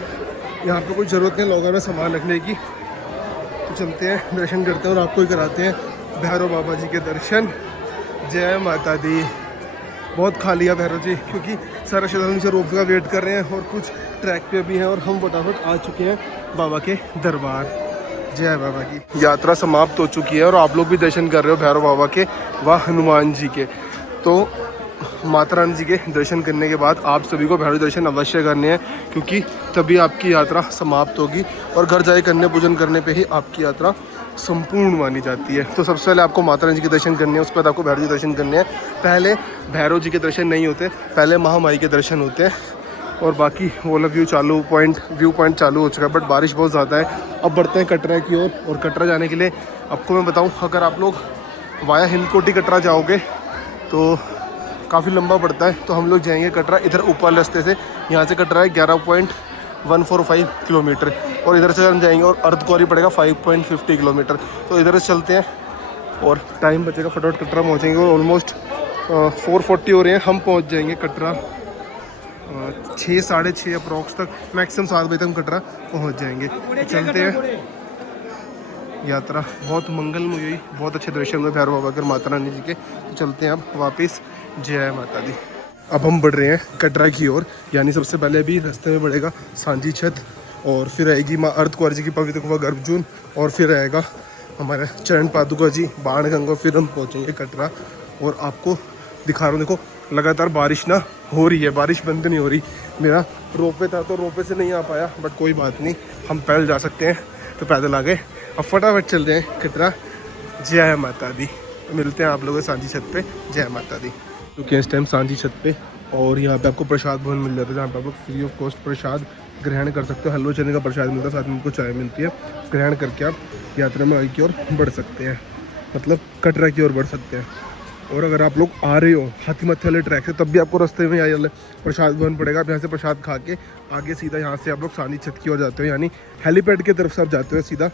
यहाँ पे कोई ज़रूरत नहीं लॉकर में सामान रखने की। तो चलते हैं, दर्शन करते हैं, और आपको ही कराते हैं भैरव बाबा जी के दर्शन। जय माता दी। बहुत खाली है भैरव जी, क्योंकि सारा श्रद्धालु से रोप का वेट कर रहे हैं, और कुछ ट्रैक पे भी हैं, और हम फटाफट आ चुके हैं बाबा के दरबार। जय बाबा की। यात्रा समाप्त हो चुकी है, और आप लोग भी दर्शन कर रहे हो भैरव बाबा के व हनुमान जी के। तो माता रानी जी के दर्शन करने के बाद आप सभी को भैरव दर्शन अवश्य करने हैं, क्योंकि तभी आपकी यात्रा समाप्त होगी, और घर जाए कन्या पूजन करने पे ही आपकी यात्रा संपूर्ण मानी जाती है। तो सबसे पहले आपको माता रानी जी के दर्शन करने हैं, उसके बाद आपको भैरव जी दर्शन करने हैं। पहले भैरव जी के दर्शन नहीं होते, पहले महामाई के दर्शन होते हैं। और बाकी वो वाला व्यू पॉइंट चालू हो चुका है, बट बारिश बहुत ज़्यादा है। अब बढ़ते हैं कटरा की ओर, और कटरा जाने के लिए आपको मैं बताऊँ, अगर आप लोग वाया हिंदकोटी कटरा जाओगे तो काफ़ी लंबा पड़ता है, तो हम लोग जाएंगे कटरा इधर ऊपर रास्ते से। यहाँ से कटरा है 11.145 किलोमीटर, और इधर से हम जाएंगे और अर्धकुंवारी पड़ेगा 5.50 किलोमीटर। तो इधर से चलते हैं, और टाइम बचेगा, फटाफट कटरा पहुँचेंगे। और ऑलमोस्ट 4:40 हो रहे हैं, हम पहुँच जाएंगे कटरा 6 साढ़े 6 अप्रॉक्स तक, मैक्सिमम 7 बजे तक हम कटरा पहुँच जाएंगे। चलते हैं, यात्रा बहुत मंगलमय हुई, बहुत अच्छे दर्शन हुए भैरव बाबा के और माता रानी जी के। तो चलते हैं अब वापस। जय माता दी। अब हम बढ़ रहे हैं कटरा की ओर, यानी सबसे पहले अभी रास्ते में बढ़ेगा सांझी छत, और फिर आएगी माँ अर्धकुंवर जी की पवित्र गुफा गर्भजून, और फिर आएगा हमारे चरण पादुका जी बाणगंगा। फिर हम पहुँचेंगे कटरा। और आपको दिखा रहा हूँ, देखो लगातार बारिश ना हो रही है, बारिश बंद नहीं हो रही। मेरा रोपवे था तो रोपवे से नहीं आ पाया, बट कोई बात नहीं, हम पैदल जा सकते हैं तो पैदल आ गए। अब फटाफट चल रहे हैं कटरा। जय माता दी। मिलते हैं आप लोगों के सांझी छत पे। जय माता दी। क्योंकि इस टाइम सांझी छत पे, और यहाँ पे आपको प्रसाद भवन मिल जाता है, जहाँ पे आप लोग फ्री ऑफ कॉस्ट प्रसाद ग्रहण कर सकते हो। हलवा चने का प्रसाद मिलता है, साथ में आपको चाय मिलती है। ग्रहण करके आप यात्रा में आगे की ओर बढ़ सकते हैं, मतलब कटरा की ओर बढ़ सकते हैं। और अगर आप लोग आ रहे हो हाथीमथे वाले ट्रैक से, तब भी आपको रास्ते में यहाँ प्रसाद भवन पड़ेगा। आप यहाँ से प्रसाद खा के आगे सीधा यहाँ से आप लोग सांझी छत की ओर जाते हो, यानी हेलीपैड की तरफ से आप जाते हो, सीधा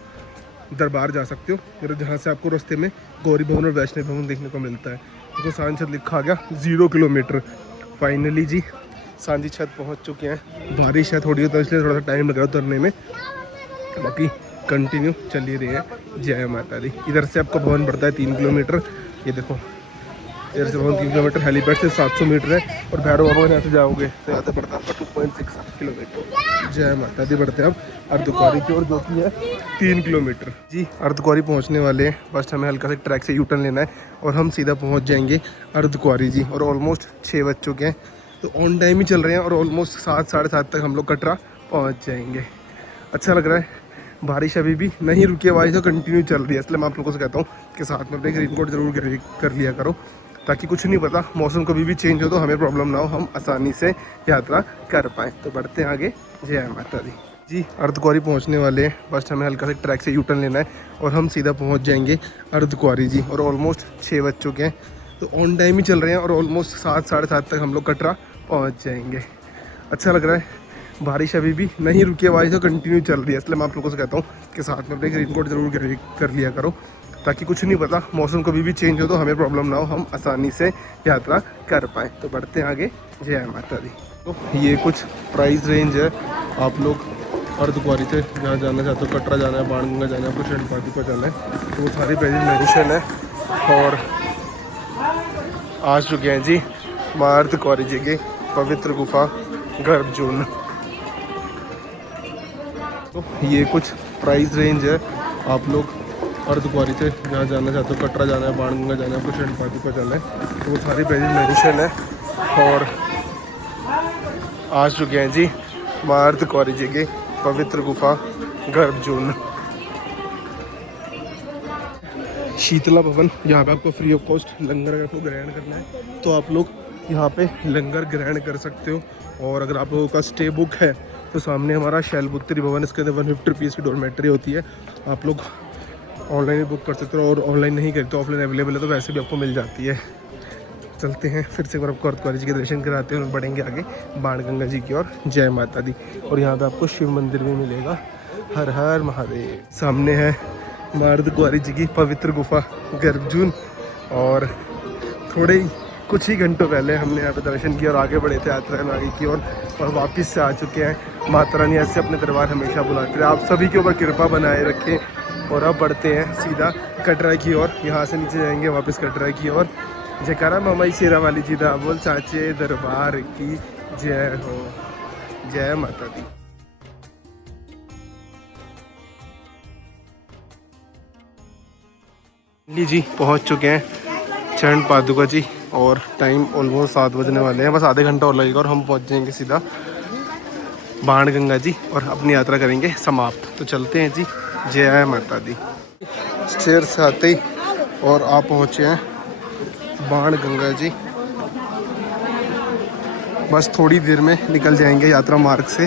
दरबार जा सकते हो, फिर जहाँ से आपको रास्ते में गौरी भवन और वैष्णव भवन देखने को मिलता है। तो सांझी छत लिखा आ गया 0 किलोमीटर। फाइनली जी सांझी छत पहुँच चुके हैं। बारिश है थोड़ी, तो इसलिए थोड़ा सा टाइम लग रहा है उतरने में, बाकी कंटिन्यू चल ही रही है। जय माता दी। इधर से आपका भवन पड़ता है 3 किलोमीटर। ये देखो इधर से भवन 3 किलोमीटर, हेलीपैड से 700 मीटर है, और भैरव बाबा यहाँ से जाओगे तो यहाँ से पड़ता है आपका 2.6 किलोमीटर। जय माता दी। बढ़ते हैं अब अर्धकुंवारी की ओर, जो कि है 3 किलोमीटर। जी अर्धकुंवारी पहुँचने वाले हैं, बस हमें हल्का सा ट्रैक से यूटर्न लेना है और हम सीधा पहुँच जाएंगे अर्धकुंवारी जी। और ऑलमोस्ट 6 बज चुके हैं, तो ऑन टाइम ही चल रहे हैं, और ऑलमोस्ट 7 साढ़े 7 तक हम लोग कटरा पहुँच जाएंगे। अच्छा लग रहा है। बारिश अभी भी नहीं रुकी है, बारिश तो कंटिन्यू चल रही है, इसलिए मैं आप लोगों से कहता हूँ कि साथ में अपने रेनकोट जरूर कर लिया करो, ताकि कुछ नहीं पता मौसम कभी भी चेंज हो तो हमें प्रॉब्लम ना हो, हम आसानी से यात्रा कर पाएँ। तो बढ़ते हैं आगे। जय माता दी। जी अर्धकुंवारी पहुँचने वाले हैं, बस हमें हल्का सा ट्रैक से यूटर्न लेना है और हम सीधा पहुँच जाएंगे अर्धकुंवारी जी। और ऑलमोस्ट 6 बज चुके हैं, तो ऑन टाइम ही चल रहे हैं, और ऑलमोस्ट 7 साढ़े 7 तक हम लोग कटरा पहुँच जाएंगे। अच्छा लग रहा है। बारिश अभी भी नहीं रुकी है, बारिश तो कंटिन्यू चल रही है, इसलिए मैं आप लोगों से कहता हूँ कि साथ में अपने रेनकोट जरूर कर लिया करो, ताकि कुछ नहीं पता मौसम कभी भी चेंज हो तो हमें प्रॉब्लम ना हो, हम आसानी से यात्रा कर पाएँ। तो बढ़ते हैं आगे। जय माता दी। तो ये कुछ प्राइस रेंज है। आप लोग अर्धकुंवारी से जहाँ जाना चाहते हो, कटरा जाना है, बाणगंगा जाना है, आपको शरण पादुका जाना है, तो वो सारी प्राइस मेंशन है। और आ चुके हैं जी माँ अर्धकुंवारी जी की पवित्र गुफा गर्भजून। तो ये कुछ प्राइस रेंज है। आप लोग अर्धकुंवारी से जहाँ जाना चाहते हो, कटरा जाना है, बाणगंगा जाना है, आपको शरण पादुका जाना है, तो वो सारी प्राइस मेंशन है। और आ चुके हैं जी माँ अर्धकुंवारी जी की पवित्र गुफा गर्भजून। शीतला भवन, यहाँ पे आपको फ्री ऑफ कॉस्ट लंगर आपको ग्रहण करना है, तो आप लोग यहाँ पे लंगर ग्रहण कर सकते हो। और अगर आप लोगों का स्टे बुक है तो सामने हमारा शैलपुत्री भवन, इसके अंदर 150 रुपीज़ की डॉर्मेट्री होती है। आप लोग ऑनलाइन बुक कर सकते हो, और ऑनलाइन नहीं करते तो ऑफलाइन अवेलेबल है, तो वैसे भी आपको मिल जाती है। चलते हैं फिर से एक बार आपको अर्धकुंवारी जी के दर्शन कराते हैं और बढ़ेंगे आगे बाणगंगा जी की ओर। जय माता दी। और यहाँ पे आपको शिव मंदिर भी मिलेगा। हर हर महादेव। सामने है माँ अर्धकुंवारी जी की पवित्र गुफा गर्भजून, और थोड़े ही कुछ ही घंटों पहले हमने यहाँ पे दर्शन किया और आगे बढ़े थे यात्रा में आगे की ओर, और वापस से आ चुके हैं। माता रानी ऐसे अपने दरबार हमेशा बुलाते हैं। आप सभी के ऊपर कृपा बनाए रखें। और अब बढ़ते हैं सीधा कटरा की ओर, यहाँ से नीचे जाएंगे वापस कटरा की ओर। जयकारा मामा शेरा वाली जी दा बोल साचे दरबार की जय हो। जय माता दी। जी पहुँच चुके हैं चरण पादुका जी, और टाइम ऑलमोस्ट 7 बजने वाले हैं, बस आधे घंटा और लगेगा और हम पहुँच जाएंगे सीधा बाणगंगा जी और अपनी यात्रा करेंगे समाप्त। तो चलते हैं जी। जय माता दी। स्टेयर से आते ही और आप पहुँचे हैं बाणगंगा जी। बस थोड़ी देर में निकल जाएंगे यात्रा मार्ग से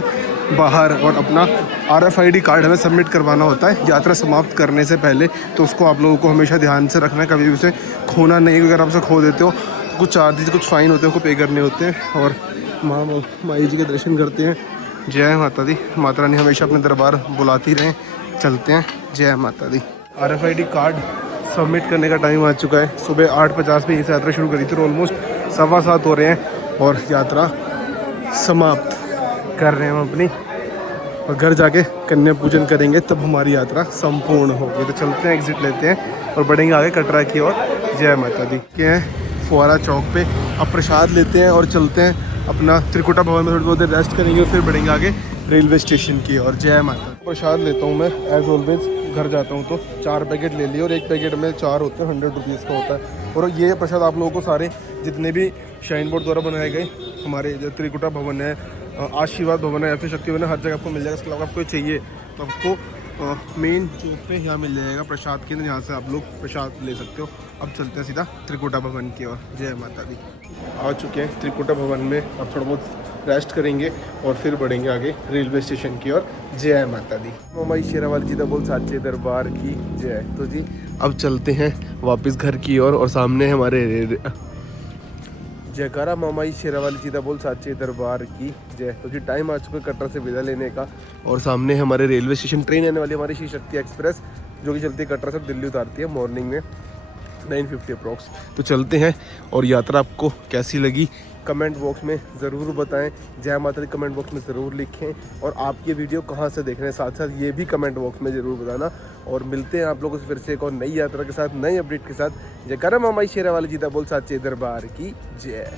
बाहर, और अपना RFID कार्ड हमें सबमिट करवाना होता है यात्रा समाप्त करने से पहले। तो उसको आप लोगों को हमेशा ध्यान से रखना है, कभी भी उसे खोना नहीं। अगर आप उसे खो देते हो तो कुछ चार्जेस, कुछ फ़ाइन होते हैं, उनको पे करने होते हैं। और माई जी के दर्शन करते हैं। जय माता दी। माता रानी हमेशा अपने दरबार बुलाती रहें। चलते हैं। जय माता दी। RFID कार्ड सबमिट करने का टाइम आ चुका है। सुबह 8:50 पे इस यात्रा शुरू करी थी, तो ऑलमोस्ट 7:15 हो रहे हैं और यात्रा समाप्त कर रहे हैं हम अपनी। और घर जाके कन्या पूजन करेंगे, तब हमारी यात्रा संपूर्ण होगी। तो चलते हैं, एग्जिट लेते हैं और बढ़ेंगे आगे कटरा की ओर। जय माता दी के हैं फुआरा चौक पे। अब प्रसाद लेते हैं और चलते हैं अपना त्रिकुटा भवन में, थोड़ी बहुत देर रेस्ट करेंगे और फिर बढ़ेंगे आगे रेलवे स्टेशन की ओर। जय माता। प्रसाद लेता हूँ मैं एज ऑलवेज, घर जाता हूँ तो 4 पैकेट ले लिए और एक पैकेट में 4 होते हैं, 100 रुपीज़ का होता है। और ये प्रसाद आप लोगों को सारे जितने भी शाइन बोर्ड द्वारा बनाए गए हमारे जो त्रिकुटा भवन है, आशीर्वाद भवन है या फिर शक्ति भवन है, हर जगह आपको मिल जाएगा। इसके अलावा आपको चाहिए तो आपको मेन चौक पे यहाँ मिल जाएगा प्रसाद केंद्र, यहाँ से आप लोग प्रसाद ले सकते हो। अब चलते हैं सीधा त्रिकुटा भवन की ओर। जय माता दी। आ चुके हैं त्रिकुटा भवन में, अब थोड़ा बहुत रेस्ट करेंगे और फिर बढ़ेंगे आगे रेलवे स्टेशन की ओर। जय माता दी। मामाई शेरावाली जी दा बोल साचे दरबार की जय। तो जी अब चलते हैं वापस घर की ओर और सामने हमारे जयकारा मामाई शेरावाली जी दा बोल साचे दरबार की जय। तो जी टाइम आ चुका है कटरा से विदा लेने का और सामने हमारे रेलवे स्टेशन ट्रेन आने वाली हमारी श्री शक्ति एक्सप्रेस, जो कि चलती है कटरा से दिल्ली उतारती है मॉर्निंग में 9:50 अप्रॉक्स। तो चलते हैं और यात्रा आपको कैसी लगी कमेंट बॉक्स में ज़रूर बताएं। जय माता दी कमेंट बॉक्स में ज़रूर लिखें और आप ये वीडियो कहाँ से देख रहे हैं साथ साथ ये भी कमेंट बॉक्स में ज़रूर बताना। और मिलते हैं आप लोगों से फिर से एक और नई यात्रा के साथ, नई अपडेट के साथ। जयकारा मामाई शेरावाली जी दा बोल साचे दरबार की जय।